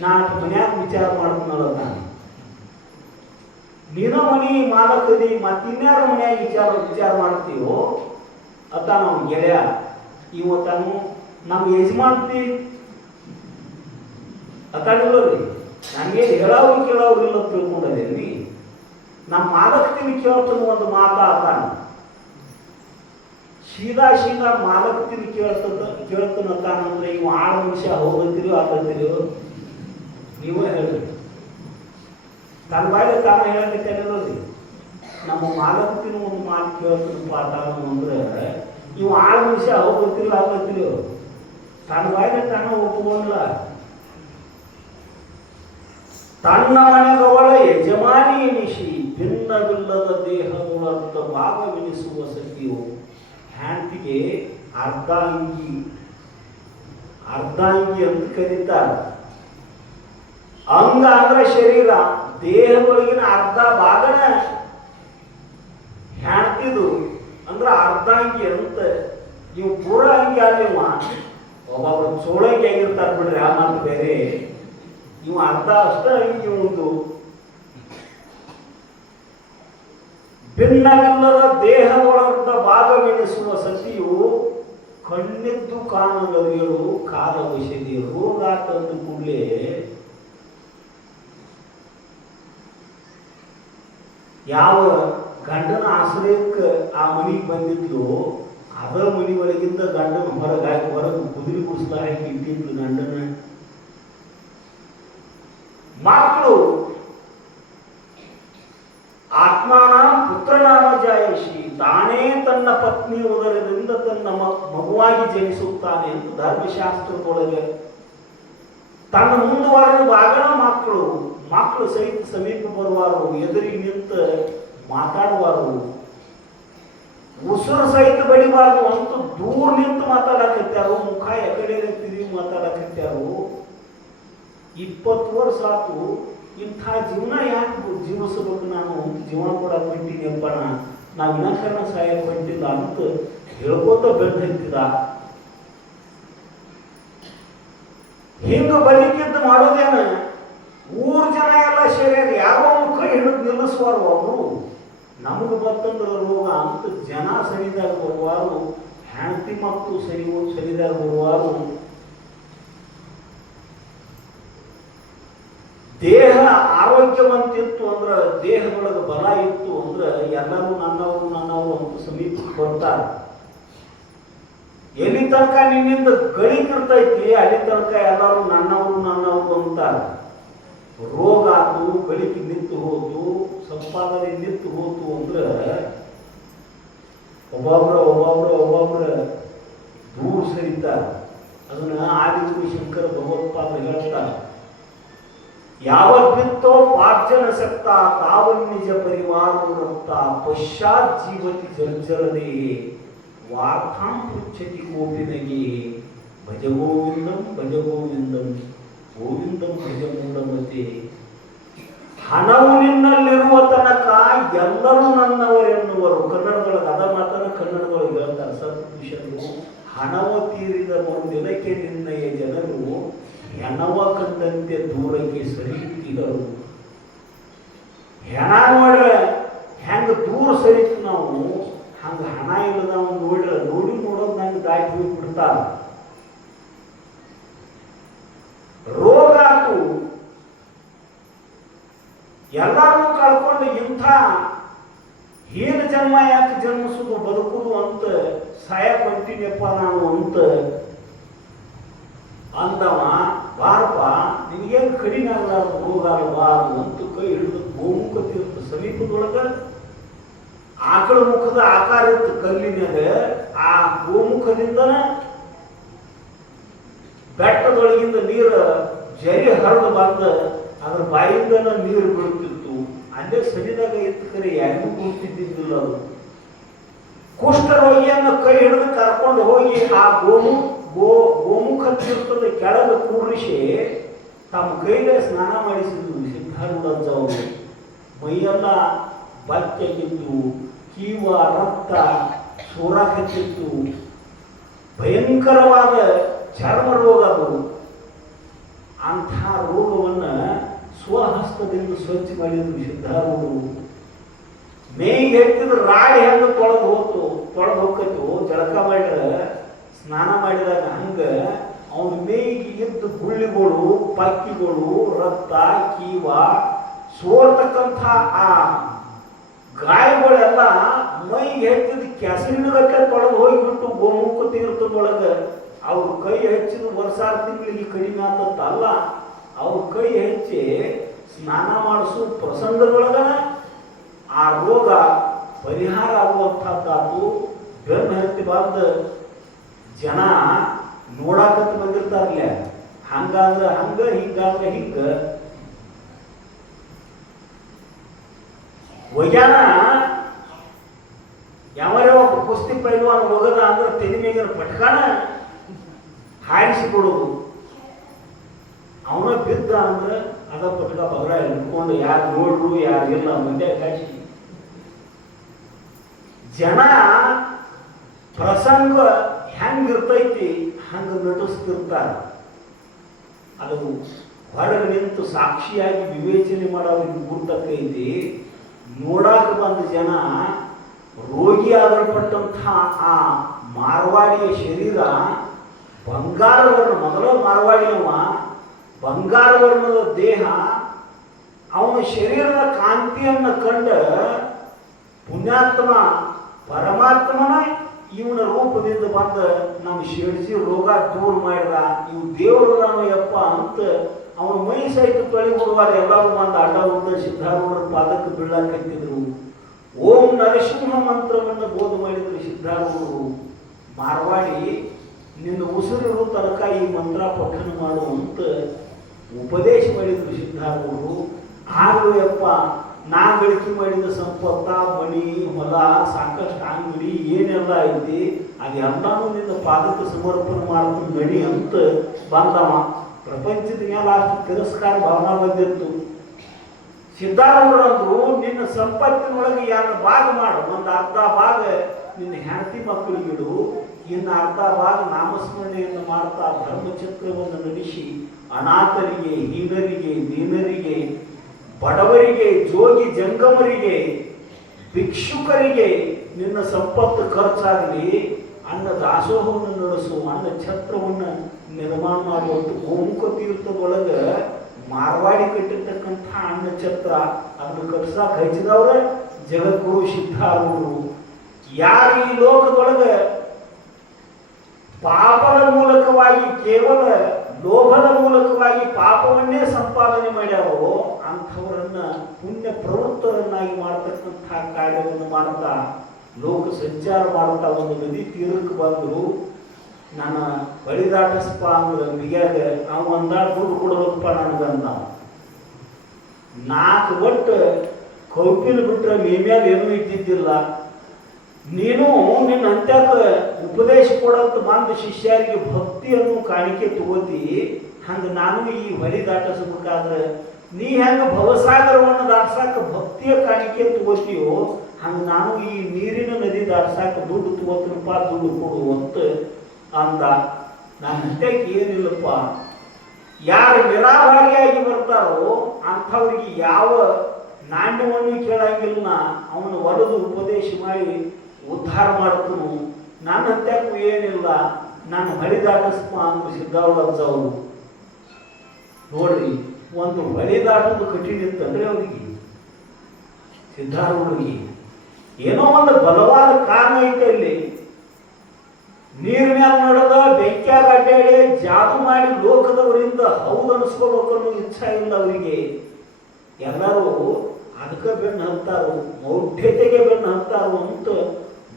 ನಾನು ಮನ್ಯಾಗ ವಿಚಾರ ಮಾಡ್ತೀನಲ್ಲ. ನಾನು ನೀನೋ ಮನಿ ಮಾಲಕದಿ ಮತ್ತಿನ್ಯಾರ ಮನ್ಯಾಗ ವಿಚಾರ ಮಾಡ್ತೀವೋ ಅತ್ತ ನಾವು ಗೆಳೆಯ ಇವತ್ತಾನು ನಮ್ಮ ಯಜಮಾನ್ತಿ ಅತ್ತಾಡಿಲ್ಲರಿ. ನನಗೆ ಹೇಳೋರು ಕೇಳೋರು ಇಲ್ಲ ತಿಳ್ಕೊಂಡೇನಿ. ನಮ್ಮ ಮಾಲಕತೀನಿ ಕೇಳ್ತಾನೆ ಒಂದು ಮಾತಾ ಅತ್ತಾನ, ಸೀದಾ ಮಾಲಕತೀನಿ ಕೇಳ್ತಾನಂದ್ರೆ ಇವು ಆಳು ಮನುಷ್ಯ ಹೋಗತ್ತೀರೋ ಆಗತ್ತೀರೋ ನೀವೇ ಹೇಳ್ರಿ. ತನ್ನ ಬಾಯಿಗೆ ತಾನು ಹೇಳೋದಕ್ಕೆ ನಮ್ಮ ಮಾಲಕತಿನ ಒಂದು ಮಾತು ಕೇಳ್ತಾನಪ್ಪ ಅತ್ತಾನು ಅಂದ್ರೆ ಇವು ಆಳು ಮನುಷ್ಯ ಹೋಗತ್ತೀರೋ ಆಗತ್ತೀರೋ ತನ್ನ ಬಾಯಿಗೆ ತಾನು ಒಪ್ಪಿಕೊಂಡಿಲ್ಲ. ತನ್ನ ಮನೆಗವಳ ಯಜಮಾನಿ ಎನಿಸಿ ಭಿನ್ನವಿಲ್ಲದ ದೇಹಗಳಂತ ಭಾಗವೆನಿಸುವ ಸತಿಯು. ಹೆಂಡತಿಗೆ ಅರ್ಧಾಂಗಿ ಅಂತ ಕರೀತಾರೆ. ಅಂಗ ಅಂದ್ರೆ ಶರೀರ, ದೇಹದೊಳಗಿನ ಅರ್ಧ ಭಾಗನ ಹೆಂಡತಿದು ಅಂದ್ರೆ ಅರ್ಧಾಂಗಿ ಅಂತ. ನೀವು ಪೂರ ಅಂಗಿ ಆಗಿವ, ಒಬ್ಬೊಬ್ರು ಚೋಳಂಗಿ ಆಗಿರ್ತಾರೆ ಬಿಡ್ರಿ, ಆ ಮಾತು ಬೇರೆ. ನೀವು ಅರ್ಧ ಅಷ್ಟ ಅಂಗಿ ಒಂದು. ಭಿನ್ನವಿಲ್ಲದ ದೇಹದೊಳದ ಭಾಗವೆನಿಸುವ ಸತಿಯು ಕಣ್ಣಿದ್ದು ಕಾಣಲರಿಯಳು ಕಾಲ ವಶದಿ. ರೋಗ ತಂದು ಕೂಡಲೇ ಯಾವ ಗಂಡನ ಆಶ್ರಯಕ್ಕೆ ಆ ಮನೆಗೆ ಬಂದಿದ್ಲು ಅದ ಮನೆ ಒಳಗಿಂದ ಗಂಡನ ಹೊರಗೆ ಹಾಕಿ ಹೊರಗೆ ಕುದುರೆ ಗುಡಿಸ್ಲ ಹಾಕಿ ಇಟ್ಟಿದ್ಲು ಗಂಡನ. ಮಕ್ಕಳು ಆತ್ಮಾನ ಪುತ್ರನಾಮ ಜಾಯಿಸಿ ತಾನೇ ತನ್ನ ಪತ್ನಿ ಉದರದಿಂದ ತನ್ನ ಮಗುವಾಗಿ ಜನಿಸುತ್ತಾನೆ ಎಂದು ಧರ್ಮಶಾಸ್ತ್ರದೊಳಗೆ ತನ್ನ ಮುಂದುವರೆದ ಬಾಗಣ ಮಕ್ಕಳು ಸಹಿತ ಸಮೀಪ ಬರುವಾರು, ಎದುರಿಗೆ ನಿಂತ ಮಾತಾಡುವಾರು, ಉಸಿರು ಸಹಿತ ಬಡಿಬಾರ್ದು ಅಂತ ದೂರ ನಿಂತು ಮಾತಾಡಕತ್ಯಾರು, ಮುಖ ಎಕಡೆ ತಿರುಗಿ ಮಾತಾಡಕತ್ಯಾರು. 20 ವರ್ಷ ಆತು, ಇಂಥ ಜೀವನ ಯಾಕೆ ಜೀವಿಸಬೇಕು ನಾನು ಅಂತ ಜೀವನ ಕೂಡ ಬಿಟ್ಟಿನಿಯಪ್ಪ, ನಾವು ವಿನಾಶನ ಸಹಾಯ ಕೊಟ್ಟಿಲ್ಲ ಅಂತ ಹೇಳ್ಕೋತ ಬೆಳೆದು ಹತ್ತಿದ. ಹಿಂಗ ಬಲಿಕಿದ್ದು ಮಾಡೋದೇನ, ಊರ್ ಜನ ಎಲ್ಲ ಸೇರಿ ಯಾರೋ ಒಂದು ಕೈ ಹಿಡಿದು ನಿಲ್ಲಿಸುವಾರು. ಅವರು ನಮಗೆ ಬರ್ತಂದ್ರ ರೋಗ ಅಂತ ಜನ ಸರಿದಾಗ ಬರುವಾರು, ಹೆಂಡತಿ ಮಕ್ಕಳು ಸರಿದಾಗ ಬರುವಾರು. ದೇಹ ಆರೋಗ್ಯವಂತಿತ್ತು ಅಂದ್ರೆ, ದೇಹದೊಳಗೆ ಬಲ ಇತ್ತು ಅಂದ್ರೆ ಎಲ್ಲರೂ ನನ್ನವರು ಅಂತ ಸಮೀಪಕ್ಕೆ ಬರ್ತಾರೆ. ಎಲ್ಲಿ ತನಕ ನಿನ್ನಿಂದ ಗಳಿಕಿರ್ತೈತಿ ಅಲ್ಲಿ ತನಕ ಎಲ್ಲರೂ ನನ್ನವರು ಅಂತಾರೆ. ರೋಗ ಆತು, ಗಳಿಕೆ ನಿಂತು ಹೋತು, ಸಂಪಾದನೆ ನಿಂತು ಹೋತು ಅಂದ್ರೆ ಒಬ್ಬೊಬ್ರ ದೂರ ಸರಿತಾರೆ. ಅದನ್ನ ಆದಿಗುರು ಶಂಕರ ಭಗವತ್ಪಾದರು ಹೇಳ್ತಾರೆ, ಯಾವ ಬಿತ್ತೋ ಪಾರ್ಜನ ಸಕ್ತ ತಾವನ್ ನಿಜ ಪರಿವಾರ ಪಶ್ಚಾತ್ ಜೀವತಿ ಜರ್ಜರದೆ ವಾರ್ತಾಂ ಪೃಚ್ಛತಿ ಕೋಪಿನಗೆ ಭಜ ಗೋವಿಂದಂ ಗೋವಿಂದಂ ಭಜ ಮೂಢಮತೆ. ಹಣವು ನಿನ್ನಲ್ಲಿರುವ ತನಕ ಎಲ್ಲರೂ ನನ್ನವರೆನ್ನುವರು. ಕನ್ನಡದೊಳಗೆ ಅದ ಮಾತನ್ನ ಕನ್ನಡದೊಳಗೆ ಹೇಳ್ತಾರೆ ಸತ್ಪುರುಷರು. ಹಣವ ತೀರಿದ ದಿನಕ್ಕೆ ನಿನ್ನಯ ಜನರು ಹೆಣವ ಕಂಡಂತೆ ದೂರಕ್ಕೆ ಸರಿಯುತ್ತಿದ್ದರು. ಹೆಣ ನೋಡ್ರೆ ಹೆಂಗ ದೂರ ಸರಿತು ನಾವು, ಹಂಗ ಹಣ ಇಲ್ಲದ ನೋಡೋದು ನಂಗೆ ದಾಟಿ ಹೋಗಿ ಬಿಡ್ತಾರ. ರೋಗ ಆತು, ಎಲ್ಲರೂ ಕಳ್ಕೊಂಡು ಇಂಥ ಹೀನ ಜನ್ಮ ಯಾಕೆ ಜನ್ಮಿಸುದು, ಬದುಕುದು ಅಂತ ಸಾಯ ಕೊಟ್ಟಿನಪ್ಪ ನಾನು ಅಂತ ಅಂದವ. ಬಾರಪ್ಪ ನಿನಗೇನು ಕಡಿಮೆ ಆಗಲಾರ್ದು ರೋಗ ಆಗಬಾರದು ಅಂತ ಕೈ ಹಿಡಿದು ಗೋಮುಖ ತೀರ್ಥ ಸಮೀಪದೊಳಗ ಆಕಳ ಮುಖದ ಆಕಾರ ಇತ್ತು ಕಲ್ಲಿನಾಗ. ಆ ಗೋಮುಖದಿಂದ ಬೆಟ್ಟದೊಳಗಿಂದ ನೀರು ಜರಿ ಹರಿದು ಬಂದ ಅದ್ರ ಬಾಯಿಂದ ನೀರು ಬೀಳುತ್ತಿತ್ತು. ಅಲ್ಲೇ ಸರಿದಾಗ ಇತ್ತು, ಕರೆ ಯಾರಿಗೂ ಗೊತ್ತಿದ್ದಿದ್ದಿಲ್ಲ. ಅದು ಕುಷ್ಠರೋಗಿಯನ್ನು ಕೈ ಹಿಡಿದು ಕರ್ಕೊಂಡು ಹೋಗಿ ಆ ಗೋಮುಖ ತೀರ್ಥದ ಕೆಳಗೆ ಕೂರಿಸಿ ತಮ್ಮ ಕೈಗೆ ಸ್ನಾನ ಮಾಡಿಸಿದ್ರು ಸಿದ್ಧಾರೂಢಜ್ಜವರು. ಮೈಯೆಲ್ಲ ಬಾಕ್ಯಾಗಿದ್ದು, ಕೀವ ರಕ್ತ ಸೋರಾಕತ್ತಿತ್ತು, ಭಯಂಕರವಾದ ಚರ್ಮ ರೋಗ ಅದು. ಅಂಥ ರೋಗವನ್ನು ಸ್ವಹಸ್ತದಿಂದ ಸ್ವಚ್ಛ ಮಾಡಿದ್ರು ಸಿದ್ಧಾರೂಢರು. ಮೇಯಿಗೆ ಎತ್ತಿದ್ರೆ ರಾಡಿ ಹೆಂಗೆ ತೊಳೆದು ಹೋಗ್ತಿತ್ತು, ಜಳಕ ಮಾಡಿದ್ರೆ ಸ್ನಾನ ಮಾಡಿದಾಗ ಹಂಗ ಅವನ ಮೇಯಿಗೆ ಇದ್ದು ಗುಳ್ಳಿಗಳು, ಪಕ್ಕಿಗಳು, ರಕ್ತ, ಕೀವ ಸೋರ್ತಕ್ಕಂಥ ಆ ಗಾಯಗಳೆಲ್ಲ ಮೈಗೆ ಹೆಚ್ಚಿದ ಕೆಸರಿನ ಗಟ್ಟಲೆ ತೊಳೆದು ಹೋಗಿಬಿಟ್ಟು ಗೋಮುಖ ತೀರ್ಥದೊಳಗೆ ಅವ್ರ ಕೈ ಹೆಚ್ಚಿದ ವರ್ಷಾರು ತಿಂಗಳಿಗೆ ಕಡಿಮೆ ಆತಲ್ಲ, ಅವ್ರ ಕೈ ಹೆಚ್ಚಿ ಸ್ನಾನ ಮಾಡಿಸೋ ಪ್ರಸಂಗದೊಳಗ ಆ ರೋಗ ಪರಿಹಾರ ಆಗುವಂಥದ್ದಾತು. ಬೆನ್ನು ಹತ್ತಿ ಬಂದ ಜನ ನೋಡಾಕತ್ ಬಂದಿರ್ತಾರಲ್ಲ, ಹಂಗಾದ್ರೆ ಹಂಗ, ಹಿಂಗಾದ್ರೆ ಹಿಂಗ. ಒಯ್ಯಾನ ಯಾವರೇ ಒಬ್ಬ ಕುಸ್ತಿ ಪೈಲ್ವಾನ್ ಹೋಗದ ಅಂದ್ರೆ ತೆಲಿ ಮೇಗಿನ ಪಟ್ಕಾನ ಹಾರಿಸಿ ಕೊಡೋದು. ಅವನ ಬಿದ್ದ ಅಂದ್ರೆ ಅದ ಪಟ್ಕ ಬಗರ ಹಿಡ್ಕೊಂಡು ಯಾರು ನೋಡ್ರು ಯಾರು ಇಲ್ಲ ಮಂಡ್ಯ ಕಾಶಿ. ಜನ ಪ್ರಸಂಗ ಹೆಂಗಿರ್ತೈತಿ ಹಂಗ ನಟಿಸ್ತಿರ್ತಾರೆ. ಅದು ಹೊರಗೆ ನಿಂತು ಸಾಕ್ಷಿಯಾಗಿ ವಿವೇಚನೆ ಮಾಡೋರಿಗೆ ಗುರ್ತಕ್ಕೈತಿ. ನೋಡಾಕ ಬಂದ ಜನ ರೋಗಿ ಆಗಲ್ಪಟ್ಟಂಥ ಆ ಮಾರ್ವಾಡಿಯ ಶರೀರ ಬಂಗಾರ ವರ್ಣ, ಮೊದಲ ಮಾರ್ವಾಡಿಯವ ಬಂಗಾರ ವರ್ಣದ ದೇಹ, ಅವನ ಶರೀರದ ಕಾಂತಿಯನ್ನು ಕಂಡ ಪುಣ್ಯಾತ್ಮ ಪರಮಾತ್ಮನ ಇವನ ರೂಪದಿಂದ ಬಂದ ನಮ್ಮ ಶಿಡ್ಜಿ ರೋಗ ದೂರ ಮಾಡಿದ. ಇವು ದೇವರು ಯಪ್ಪ ಅಂತ ಅವನ ಮೈ ಸಹಿತ ತೊಳಿ ಬಿಡುವಾಗ ಎಲ್ಲರೂ ಬಂದು ಅಡ್ಡ ಉದ್ದ ಸಿದ್ಧಾರೂಢರ ಪಾದಕ್ಕೆ ಬೀಳಾಕತ್ತಿದ್ರು. ಓಂ ನರಸಿಂಹ ಮಂತ್ರವನ್ನು ಬೋಧ ಮಾಡಿದ್ರು ಸಿದ್ಧಾರೂಢರು. ಮಾರ್ವಾಡಿ ನಿನ್ನ ಉಸಿರಿರೋ ತನಕ ಈ ಮಂತ್ರ ಪಠಣ ಮಾಡು ಅಂತ ಉಪದೇಶ ಮಾಡಿದ್ರು ಸಿದ್ಧಾರೂಢರು. ಆಗಲೂ ಯಪ್ಪ ನಾ ಗಳಿಕೆ ಮಾಡಿದ ಸಂಪತ್ತ, ಮಣಿ, ಹೊಲ, ಸಾಕಷ್ಟು ಅಂಗಡಿ ಏನೆಲ್ಲ ಐತಿ ಅದೆಲ್ಲನೂ ನಿನ್ನ ಪಾದಕ್ಕೆ ಸಮರ್ಪಣೆ ಮಾಡ್ಕೊಂಡು ನಡಿ ಅಂತ ಬಂದವ. ಪ್ರಪಂಚದ ಮೇಲೆ ಅಷ್ಟು ತಿರಸ್ಕಾರ ಭಾವನಾ ಬಂದಿತ್ತು. ಸಿದ್ಧಾರೂಢರಂದ್ರು ನಿನ್ನ ಸಂಪತ್ತಿನೊಳಗೆ ಎರಡು ಭಾಗ ಮಾಡು, ಒಂದು ಅರ್ಧ ಭಾಗ ನಿನ್ನ ಹೆಂಡತಿ ಮಕ್ಕಳಿಗಿಡು, ಇನ್ನು ಅರ್ಧ ಭಾಗ ನಾಮಸ್ಮರಣೆಯನ್ನು ಮಾಡ್ತಾ ಧರ್ಮಚಕ್ರವನ್ನು ನಡೆಸಿ ಅನಾಥರಿಗೆ, ಹೀನರಿಗೆ, ದೀನರಿಗೆ, ಬಡವರಿಗೆ, ಜೋಗಿ ಜಂಗಮರಿಗೆ, ಭಿಕ್ಷುಕರಿಗೆ ನಿನ್ನ ಸಂಪತ್ತು ಖರ್ಚಾಗಲಿ. ಅನ್ನ ದಾಸೋಹವನ್ನು ನಡೆಸು, ಅನ್ನ ಛತ್ರವನ್ನು ನಿರ್ಮಾಣ ಮಾಡುವಂಥ ಗೋಮುಖ ತೀರ್ಥದೊಳಗೆ ಮಾರ್ವಾಡಿ ಕಟ್ಟಿರ್ತಕ್ಕಂಥ ಅನ್ನ ಛತ್ರ ಅದನ್ನು ಕಟ್ಸಾಕ ಹಚ್ಚಿದವ್ರ ಜಗದ್ಗುರು ಸಿದ್ಧಾರೂಢರು. ಯಾರು ಈ ಲೋಕದೊಳಗೆ ಪಾಪದ ಮೂಲಕವಾಗಿ, ಕೇವಲ ಲೋಭದ ಮೂಲಕವಾಗಿ ಪಾಪವನ್ನೇ ಸಂಪಾದನೆ ಮಾಡ್ಯಾರೋ ಅಂಥವರನ್ನ ಪುಣ್ಯ ಪ್ರವೃತ್ತರನ್ನಾಗಿ ಮಾಡತಕ್ಕಂಥ ಕಾರ್ಯವನ್ನು ಮಾಡ್ತಾ ಲೋಕ ಸಂಚಾರ ಮಾಡ್ತಾ ಒಂದು ನದಿ ತೀರಕ್ಕೆ ಬಂದರು. ನನ್ನ ಬಳಿದಾಟಸ್ಪ ಅಂದ್ರೆ ಬಿಗ್ಯಾಗ ನಾವು ಒಂದಾಡು ದುಡ್ಡು ಕೊಡಬೇಕಪ್ಪ ನನಗಂದ. 4 ಒಟ್ಟು ಕೌಪಿಲ್ ಬಿಟ್ರೆ ಮೇಮ್ಯಾಗ ಏನೂ ಇದ್ದಿದ್ದಿಲ್ಲ. ನೀನು ನಿನ್ನ ಅಂತ್ಯಕ ಉಪದೇಶ ಕೊಡಂತ ಬಂದ ಶಿಷ್ಯರಿಗೆ ಭಕ್ತಿಯನ್ನು ಕಾಣಿಕೆ ತಗೋತಿ, ಹಂಗೆ ನಾನು ಈ ಹೊಳಿ ದಾಟಿಸಬೇಕಾದ್ರೆ ನೀ ಹೆಂಗೆ ಭವಸಾಗರವನ್ನು ದಾಟ್ಸಾಕ ಭಕ್ತಿಯ ಕಾಣಿಕೆ ತಗೋತೀಯೋ ಹಂಗೆ ನಾನು ಈ ನೀರಿನ ನದಿ ದಾಟ್ಸಾಕ ದುಡ್ಡು ತಗೋತೀನಪ್ಪ, ದುಡ್ಡು ಕೊಡು ಅಂತ ಅಂದ. ನನ್ನ ಅಂತ್ಯಕ್ಕೆ ಏನಿಲ್ಲಪ್ಪ, ಯಾರು ನಿರಾಭಾರಿಯಾಗಿ ಬರ್ತಾರೋ ಅಂಥವ್ರಿಗೆ ಯಾವ ನಾಣ್ಯವನ್ನು ಕೇಳಂಗಿಲ್ಲ, ಅವನು ಒಡೆದು ಉಪದೇಶ ಮಾಡಿ ಉದ್ಧಾರ ಮಾಡ್ತನು. ನನ್ನ ಅಂತ್ಯಕ್ಕೂ ಏನಿಲ್ಲ, ನಾನು ಹೊಳಿ ದಾಟಿಸ್ಪ ಅಂತ ಸಿದ್ಧಾರೂಢರು. ನೋಡ್ರಿ, ಒಂದು ಹೊಳಿ ದಾಟೋದು ಕಠಿಣ ಇತ್ತಂದ್ರೆ ಅವರಿಗೆ ಸಿದ್ಧಾರೂಢರಿಗೆ ಏನೋ ಒಂದು ಬಲವಾದ ಕಾರಣ ಐತೆ. ಅಲ್ಲಿ ನೀರ್ ಮ್ಯಾಲ ನಡೆದ ಬೆಂಕಿಯಾಗ ಅಡ್ಡಾಡಿ ಜಾದು ಮಾಡಿ ಲೋಕದವರಿಂದ ಹೌದು ಅನಿಸ್ಕೋಬೇಕನ್ನೋ ಇಚ್ಛಾ ಇಲ್ಲ ಅವರಿಗೆ. ಎಲ್ಲರೂ ಅದಕ್ಕೆ ಬೆನ್ನು ಹತ್ತಾರು, ಮೌಢ್ಯತೆಗೆ ಬೆನ್ನು ಹತ್ತಾರು ಅಂತ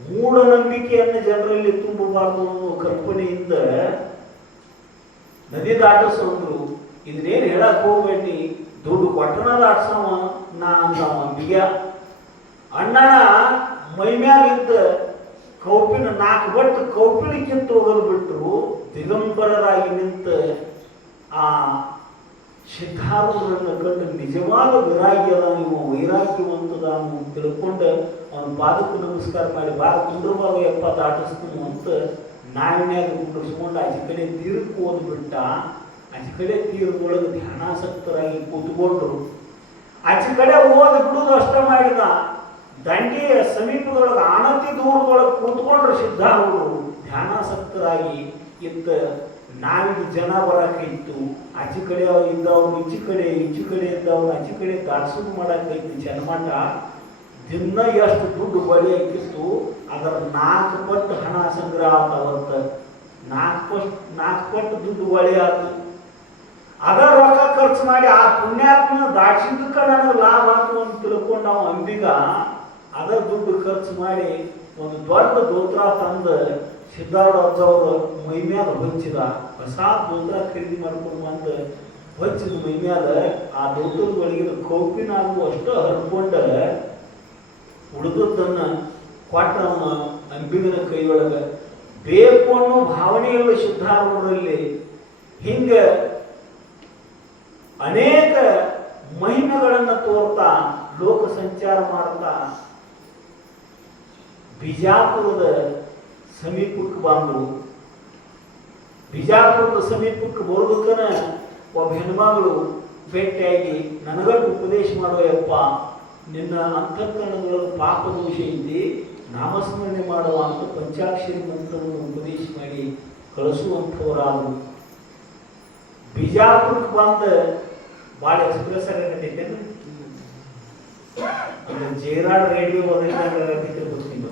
ಮೂಢನಂಬಿಕೆಯನ್ನು ಜನರಲ್ಲಿ ತುಂಬಬಾರ್ದು ಅನ್ನೋ ಕಲ್ಪನೆಯಿಂದ ನದಿ ದಾಟಿಸಂದ್ರು. ಇದನ್ನೇನು ಹೇಳಕ್ ಹೋಗ್ಬೇಡಿ, ದುಡ್ಡು ಕೊಟ್ಟನ ದಾಟ್ಸವ ನಾ ಅಂದವ ಬಿಗ. ಅಣ್ಣನ ಮೈಮ್ಯಾಲಿದ್ದ ಕೌಪಿನ 4 ಬಟ್ಟು ಕೌಪಿನ ಕಿತ್ತು ಹೋಗೋದು ಬಿಟ್ಟರು ದಿಗಂಬರರಾಗಿ ನಿಂತ ಆ ಸಿದ್ಧಾರೂಢರನ್ನು ಕಂಡು ನಿಜವಾದ ವಿರಾಗ್ಯದ ನೀವು ವೈರಾಗ್ಯವಂತದ ತಿಳ್ಕೊಂಡು ಅವನ ಪಾದಕ್ಕೆ ನಮಸ್ಕಾರ ಮಾಡಿ ಬಾರ ಕುಂದ್ರಬಾಗ ಯಪ್ಪ ದಾಟಿಸ್ತು ಅಂತ ನಾವಿನ್ಯಾಗ ಕುಂಡ್ರಿಸ್ಕೊಂಡು ಆಚೆ ಕಡೆ ತೀರಕ್ಕೆ ಓದ್ಬಿಟ್ಟ. ಆಚೆ ಕಡೆ ತೀರದೊಳಗೆ ಧ್ಯಾನಾಸಕ್ತರಾಗಿ ಕೂತ್ಕೊಂಡ್ರು. ಆಚೆ ಕಡೆ ಓದ್ ಬಿಡುವುದು ಅಷ್ಟ ಮಾಡಿದ. ದಂಡೆಯ ಸಮೀಪದೊಳಗೆ ಆನತಿ ದೂರದೊಳಗೆ ಕೂತ್ಕೊಂಡ್ರು ಸಿದ್ಧಾರೂಢರು ಧ್ಯಾನಾಸಕ್ತರಾಗಿ. ಇತ್ತ ನಾವಿದು ಜನ ಬರಕೈತು, ಆಚೆ ಕಡೆ ಇದ್ದವ್ರು ಈಚೆ ಕಡೆ, ಈಚೆ ಕಡೆ ಇದ್ದವ್ರು ಆಚೆ ಕಡೆ ದಾಟ್ಸೋದು ಮಾಡಕ್ಕೈತಿ. ಜನಮಠ ದಿನ ಎಷ್ಟು ದುಡ್ಡು ಬಳಿ ಹಾಕಿತ್ತು, ಅದರ 4 ಪಟ್ಟು ಹಣ ಸಂಗ್ರಹ ಆತವತ್ತ. 4 ಪಟ್ಟು ದುಡ್ಡು ಬಳಿ ಆತು. ಅದರ ರೊಕ್ಕ ಖರ್ಚು ಮಾಡಿ ಆ ಪುಣ್ಯಾತ್ಮನ ದಾಟ್ಸಿದ್ದಕ್ಕೆ ನನಗೆ ಲಾಭ ಆತು ಅಂತ ತಿಳ್ಕೊಂಡು ನಾವು ಅಂಬಿಗ ಅದರ ದುಡ್ಡು ಖರ್ಚು ಮಾಡಿ ಒಂದು ದೊಡ್ಡ ದೋತ್ರ ತಂದು ಸಿದ್ಧಾರೂಢರು ಮೈಮ್ಯಾಲ ಹೊಚ್ಚಿದ. ಹೊಸ ದೋತ್ರ ಖರೀದಿ ಮಾಡ್ಕೊಂಡು ಬಂದು ಹೊಚ್ಚಿದ ಮೈಮ್ಯಾಲ ಆ ದೋತ್ರದ ಒಳಗಿನ ಕೌಪಿನಾಗು ಅಷ್ಟು ಹರ್ಕೊಂಡ ಉಳಿದದ್ದನ್ನ ಕೊಟ್ಟವನ ಅಂಬಿಗನ ಕೈಯೊಳಗೆ. ಬೇಕು ಅನ್ನೋ ಭಾವನೆയുള്ള ಸಿದ್ಧಾರೂಢರಲ್ಲಿ ಹಿಂಗ ಅನೇಕ ಮಹಿಮೆಗಳನ್ನು ತೋರ್ತಾ ಲೋಕ ಸಂಚಾರ ಮಾಡ್ತಾ ಬಿಜಾಪುರದ ಸಮೀಪಕ್ಕೆ ಬಂದರು. ಬಿಜಾಪುರದ ಸಮೀಪಕ್ಕೆ ಬರೋದಕ್ಕನ ಒಬ್ಬ ಹೆಣ್ಮಗಳು ಭೇಟಿಯಾಗಿ ನನಗಟ್ಟು ಉಪದೇಶ ಮಾಡೋಯಪ್ಪ, ನಿನ್ನ ಅಂತಃಕರಣದೊಳಗೆ ಪಾಪ ದೋಷ ಐತಿ, ನಾಮಸ್ಮರಣೆ ಮಾಡುವ ಅಂತ ಪಂಚಾಕ್ಷರಿ ಮಂತ್ರವನ್ನು ಉಪದೇಶ ಮಾಡಿ ಕಳಿಸುವಂಥವರಾದರು. ಬಿಜಾಪುರಕ್ಕೆ ಬಂದು ಭಾಳ ಎಕ್ಸ್ಪ್ರೆಸ್ ಆಗತ್ತೈತೆ. ಜೈರಾಡ್ ರೇಡಿಯೋ ಅದಕ್ಕೆ ಗೊತ್ತಿಲ್ಲ,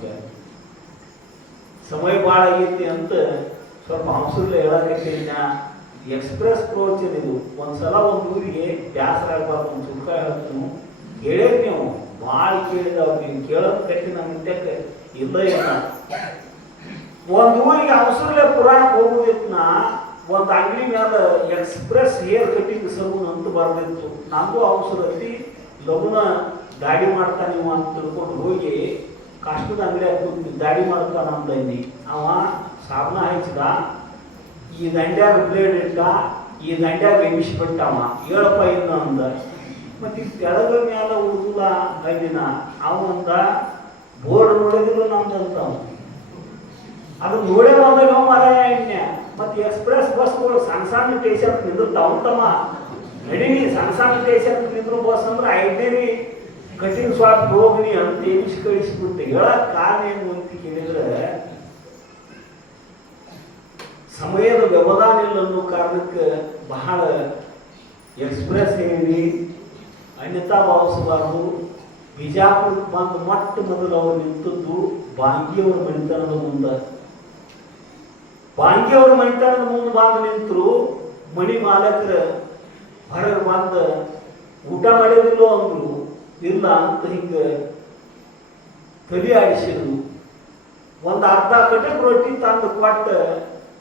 ಸಮಯ ಭಾಳ ಆಗೈತಿ ಅಂತ ಸ್ವಲ್ಪ ಹಂಸಲ್ಲ ಹೇಳಕತ್ತೀನಿ. ಎಕ್ಸ್ಪ್ರೆಸ್ ಪ್ರೋಚನ್ ಇದು. ಒಂದ್ಸಲ ಒಂದು ಊರಿಗೆ ಬ್ಯಾಸರ ಆಗಬಾರ್ದು, ಒಂದು ಸುಖ ಹೇಳ್ತೀನಿ. ಕೇಳೇರಿ ನೀವು, ಭಾಳ ಕೇಳಿದವ್ರು. ನೀವು ಕೇಳೋದು ಕಟ್ಟಿ ನಮ್ಮ ಮುಟ್ಟಕ್ಕೆ ಇಲ್ಲ ಇಲ್ಲ. ಒಂದು ಊರಿಗೆ ಅವಸರಲೆ ಪುರಾಣಕ್ಕೆ ಹೋಗೋದಿತ್ತು. ಒಂದು ಅಂಗಡಿ ಮೇಲೆ ಎಕ್ಸ್ಪ್ರೆಸ್ ಹೇರ್ ಕಟ್ಟಿಂಗ್ ಸಲೂನ್ ಅಂತ ಬರ್ದಿತ್ತು. ನಮಗೂ ಅವಸರತಿ, ಲಗುನ ದಾಡಿ ಮಾಡ್ತಾ ನೀವು ಅಂತ ತಿಳ್ಕೊಂಡು ಹೋಗಿ ಕಷ್ಟದ ಅಂಗಡಿ ಹಾಕಿ ದಾಡಿ ಮಾಡ್ತಾನ ಅಂದಿ. ಅವ ಸಾಬನ ಹಚ್ಚಿದ, ಈ ದಂಡ್ಯಾಗ ಬ್ಲೇಡ್ ಇಟ್ಟ, ಈ ದಂಡ್ಯಾಗ ಎಮಿಸ್ಬಿಟ್ಟವ, ಹೇಳಪ್ಪ ಇನ್ನು ಅಂದ. ಮತ್ತು ಈ ತೆಳಗ ಮ್ಯಾಲ ಉಳಿದಿಲ್ಲ ಐದಿನ ಅವಂದ ಬೋರ್ಡ್ ನೋಡಿದ್ರು ನಮ್ದಂತ. ಅದು ನೋಡೇ ಬಂದಾಗ ಮರಾಯ ಎಣ್ಣೆ. ಮತ್ತು ಎಕ್ಸ್ಪ್ರೆಸ್ ಬಸ್ಗಳು ಸಣ್ಣ ಸಣ್ಣ ಸ್ಟೇಷನ್ ನಿಂದಿರ್ತಾವಂತಮ್ಮ. ನಡೀನಿ ಸಣ್ಣ ಸಣ್ಣ ಸ್ಟೇಷನ್ ನಿಂದ್ರು ಬಸ್ ಅಂದ್ರೆ ಐದನೇರಿ ಕಠಿಣ ಸ್ವಾಪ್ ಹೋಗ್ನಿ ಅಂತ ಎಮಿಸಿ ಕಳಿಸ್ಬಿಟ್ಟು. ಹೇಳಕ್ ಕಾರಣ ಏನು ಅಂತ ಕೇಳಿದ್ರೆ, ಸಮಯದ ವ್ಯವಧಾನ ಇಲ್ಲ ಅನ್ನೋ ಕಾರಣಕ್ಕೆ ಬಹಳ ಎಕ್ಸ್ಪ್ರೆಸ್ ಹೇಳಿ ಅನ್ಯತಾ ಭಾವಿಸಬಾರ್ದು. ಬಿಜಾಪುರಕ್ಕೆ ಬಂದು ಮೊಟ್ಟ ಮೊದಲು ಅವರು ನಿಂತದ್ದು ಬಾಂಗಿಯವರ ಮಣಿತನದ ಮುಂದೆ. ಬಾಂಗಿಯವರ ಮಣಿತನದ ಮುಂದೆ ಬಂದು ನಿಂತರು. ಮಣಿ ಮಾಲಕರ ಹೊರಗೆ ಬಂದು ಊಟ ಮಾಡಿದಿಲ್ಲೋ ಅಂದ್ರು. ಇಲ್ಲ ಅಂತ ಹಿಂಗೆ ತಲೆ ಆಡಿಸಿದ್ರು. ಒಂದು ಅರ್ಧ ಕಟಕ್ ರೊಟ್ಟಿ ತಂದು ಕೊಟ್ಟು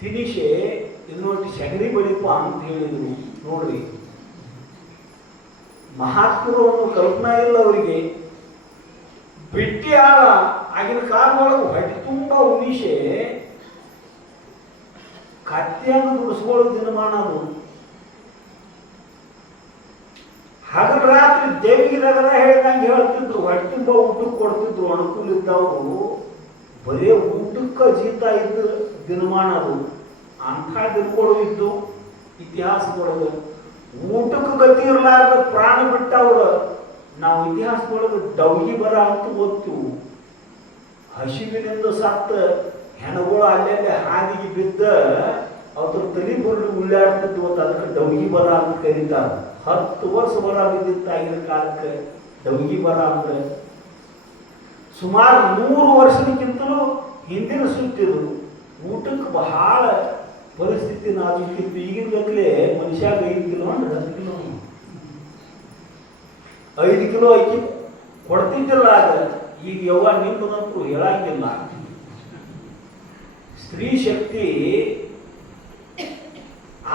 ತಿನಿಸೆ, ಇದು ನೋಡಿ ಸಗಣಿ ಬಳಿಪ ಅಂತ ಹೇಳಿದ್ರು. ನೋಡ್ರಿ, ಮಹಾತ್ಮರು ಕಲ್ಪನಾ ಇಲ್ಲ ಅವರಿಗೆ. ಬಿಟ್ಟಿ ಆಳ ಆಗಿನ ಕಾಲದೊಳಗೆ ಹೊಟ್ಟೆ ತುಂಬ ಉಣಿಸೆ ಕತ್ತೆಯನ್ನು ದುಡಿಸ್ಕೊಳ್ಳೋ ದಿನಮಾನ ಅದು. ಹಗಲು ರಾತ್ರಿ ದೇವಿಗಿರಾಗದ ಹೇಳಿದಂಗೆ ಹೇಳ್ತಿದ್ರು. ಹೊಟ್ಟೆ ತುಂಬ ಊಟಕ್ಕೆ ಕೊಡ್ತಿದ್ರು. ಅನುಕೂಲ ಇದ್ದವರು ಬರೀ ಊಟಕ್ಕೆ ಜೀತ ಇದ್ದ ದಿನಮಾನ ಅದು. ಅಂಥ ದಿನಗಳು ಇದ್ದು ಇತಿಹಾಸದೊಳಗೆ. ಊಟಕ್ಕೆ ಗತಿ ಇರಲಾರ್ದ ಪ್ರಾಣ ಬಿಟ್ಟವ್ರು ನಾವು ಇತಿಹಾಸದೊಳಗೆ ಡೌಗಿ ಬರ ಅಂತ ಓದ್ತೀವಿ. ಹಸಿವಿನಿಂದ ಸತ್ತ ಹೆಣಗಳು ಅಲ್ಲೆಲ್ಲೇ ಹಾದಿಗೆ ಬಿದ್ದ ಅವ್ರ ತಲೆ ಬರಲು ಉಳ್ಳಾಡ್ತಿದ್ವು ಅಂತ ಅದಕ್ಕೆ ಡೌಗಿ ಬರ ಅಂತ ಕರೀತಾರೆ. 10 ವರ್ಷ ಬರ ಬಿದ್ದಿತ್ತಾಗಿನ ಕಾಲಕ್ಕೆ ಡೌಗಿ ಬರ ಅಂದ್ರೆ ಸುಮಾರು 100 ವರ್ಷದಕ್ಕಿಂತಲೂ ಹಿಂದಿನ ಸುತ್ತಿದ್ರು. ಊಟಕ್ಕೆ ಬಹಳ ಪರಿಸ್ಥಿತಿ ನಾಜೂಕಿತ್ತು. ಈಗಿನ ಗಟ್ಟಲೆ ಮನುಷ್ಯಾಗ 5 ಕಿಲೋ ಅಂದ್ರೆ 10 ಕಿಲೋ 5 ಕಿಲೋ ಅಕ್ಕಿ ಕೊಡ್ತಿದ್ದಿಲ್ಲ. ಆಗ ಈಗ ಯವ್ವ ನಿಂಬದಂತೂ ಹೇಳಂಗಿಲ್ಲ. ಸ್ತ್ರೀ ಶಕ್ತಿ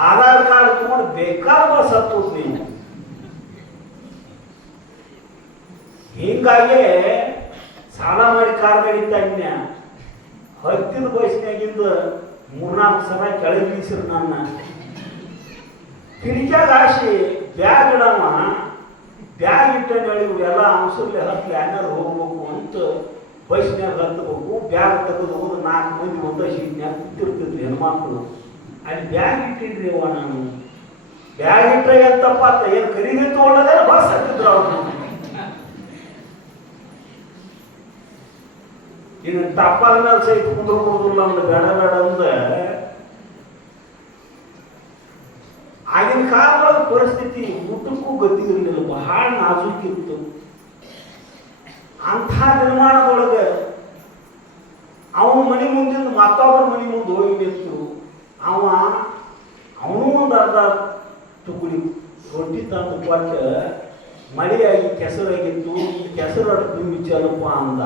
ಆಧಾರ್ ಕಾರ್ಡ್ ತಗೊಂಡು ಬೇಕಾದ ಬಸ್ ಹತ್ತೋದು ನೀವು. ಹಿಂಗಾಗಿ ಸಾಲ ಮಾಡಿ ಕಾರ್ ನಡೀತಾ ಹತ್ತಿದ ಬಸ್ನಾಗಿಂದ 3-4 ಸಲ ಕೆಳಗೆ ಬೀಸಿರು. ನನ್ನ ಕಿರಿಕ್ಯಾಗ ಆಶಿ ಬ್ಯಾಗ್ ಇಡವ, ಬ್ಯಾಗ್ ಇಟ್ಟಂಗೆ ಹೇಳಿ ಎಲ್ಲ ಅವಸರಲೆ ಹತ್ಲಿ ಯಾರು ಹೋಗ್ಬೇಕು ಅಂತ ಬಸ್ನ್ಯಾಗ ಹತ್ತಬೇಕು. ಬ್ಯಾಗ್ ತೆಗೆದು ಹೋಗೋದು 4 ಮಂದಿ ಒಂದೇ ಸೀಟ್ನ್ಯಾಗ ಕೂತಿರ್ತಿದ್ವಿ ಹೆಣ್ಮಕ್ಳು. ಅಲ್ಲಿ ಬ್ಯಾಗ್ ಇಟ್ಟಿದ್ರಿ ಅವ್ವ ನಾನು. ಬ್ಯಾಗ್ ಇಟ್ಟರೆ ಎಂತಪ್ಪ ಅಂತ ಏನು ಖರೀದಿ ತಗೊಳ್ಳೋದೇ ಬಸ್ ಹತ್ತಿದ್ರು ಅವ್ರು. ಇನ್ನು ಟಪ್ಪಾದ ಮೇಲೆ ಸಹಿತ ಕುಂದ್ರಬೋದಿಲ್ಲ ಅಂದ್ರೆ ಬೇಡ ಬೇಡ ಅಂದ್ರೆ. ಆಗಿನ ಕಾಲದೊಳಗೆ ಪರಿಸ್ಥಿತಿ ಊಟಕ್ಕೂ ಗತಿ ಇರಲಿಲ್ಲ, ಬಹಳ ನಾಜೂಕಿತ್ತು. ಅಂಥ ನಿರ್ಮಾಣದೊಳಗೆ ಅವನ ಮನೆ ಮುಂದಿನ ಮತ್ತೊಬ್ಬರ ಮನೆ ಮುಂದೆ ಹೋಗಿ ನಿಂತು ಅವನು ಒಂದು ಅರ್ಧ ತುಗುಡಿ ರೊಟ್ಟಿ ತಂದು ಕೊಟ್ಟು ಮಳೆಯಾಗಿ ಕೆಸರಾಗಿತ್ತು. ಈ ಕೆಸರು ಅಟ್ಟು ತುಂಬಿ ಚಲಪ್ಪ ಅಂದ.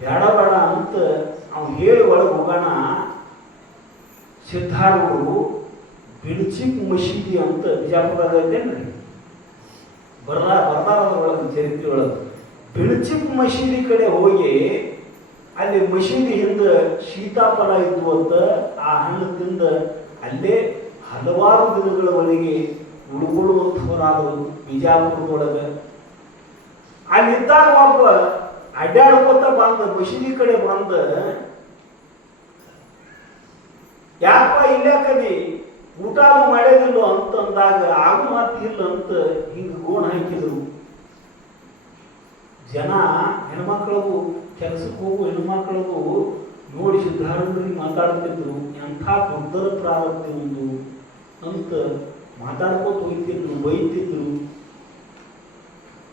ಬೇಡ ಬೇಡ ಅಂತ ಅವ್ನು ಹೇಳಿ ಒಳಗೆ ಹೋಗೋಣ. ಸಿದ್ಧಾರೂಢರು ಬಿಳ್ಚಿಕ್ ಮಸೀದಿ ಅಂತ ಬಿಜಾಪುರದಾಗ ಐತೇನ್ರಿ, ಬರ್ದಾರೊಳಗೆ ಚರಿತ್ರೆ ಒಳಗೆ. ಬಿಳ್ಚಿಕ್ ಮಸೀದಿ ಕಡೆ ಹೋಗಿ ಅಲ್ಲಿ ಮಸೀದಿ ಹಿಂದೆ ಸೀತಾಫಲ ಇದ್ವು ಅಂತ ಆ ಹಣ್ಣು ತಿಂದ ಅಲ್ಲೇ ಹಲವಾರು ದಿನಗಳವರೆಗೆ ಉಳ್ಕೊಳ್ಳುವಂಥವರಾದರು ಬಿಜಾಪುರದೊಳಗೆ. ಅಲ್ಲಿದ್ದಾಗ ಒಬ್ಬ ಅಡ್ಡಾಡ್ಕೋತ ಬಂದ ಮಸೀದಿ ಕಡೆ ಬಂದ, ಯಾಕಪ್ಪ ಇಲ್ಲಾಕದಿ ಊಟ ಮಾಡೋದಿಲ್ಲ ಅಂತಂದಾಗ ಆಗು ಮಾತು ಇಲ್ಲ ಅಂತ ಹಿಂಗೆ ಗೋಣ ಹಾಕಿದ್ರು. ಜನ ಹೆಣ್ಮಕ್ಳಿಗೂ ಕೆಲಸಕ್ಕೆ ಹೋಗು ಹೆಣ್ಮಕ್ಳಿಗೂ ನೋಡಿ ಸಿದ್ಧಾರೂಢರಿಗೆ ಮಾತಾಡ್ತಿದ್ರು, ಎಂಥ ದೊಡ್ಡರ ಪ್ರಾರಬ್ಧ ಒಂದು ಅಂತ ಮಾತಾಡ್ಕೋತ ಹೋಗ್ತಿದ್ರು, ಬೈತಿದ್ರು,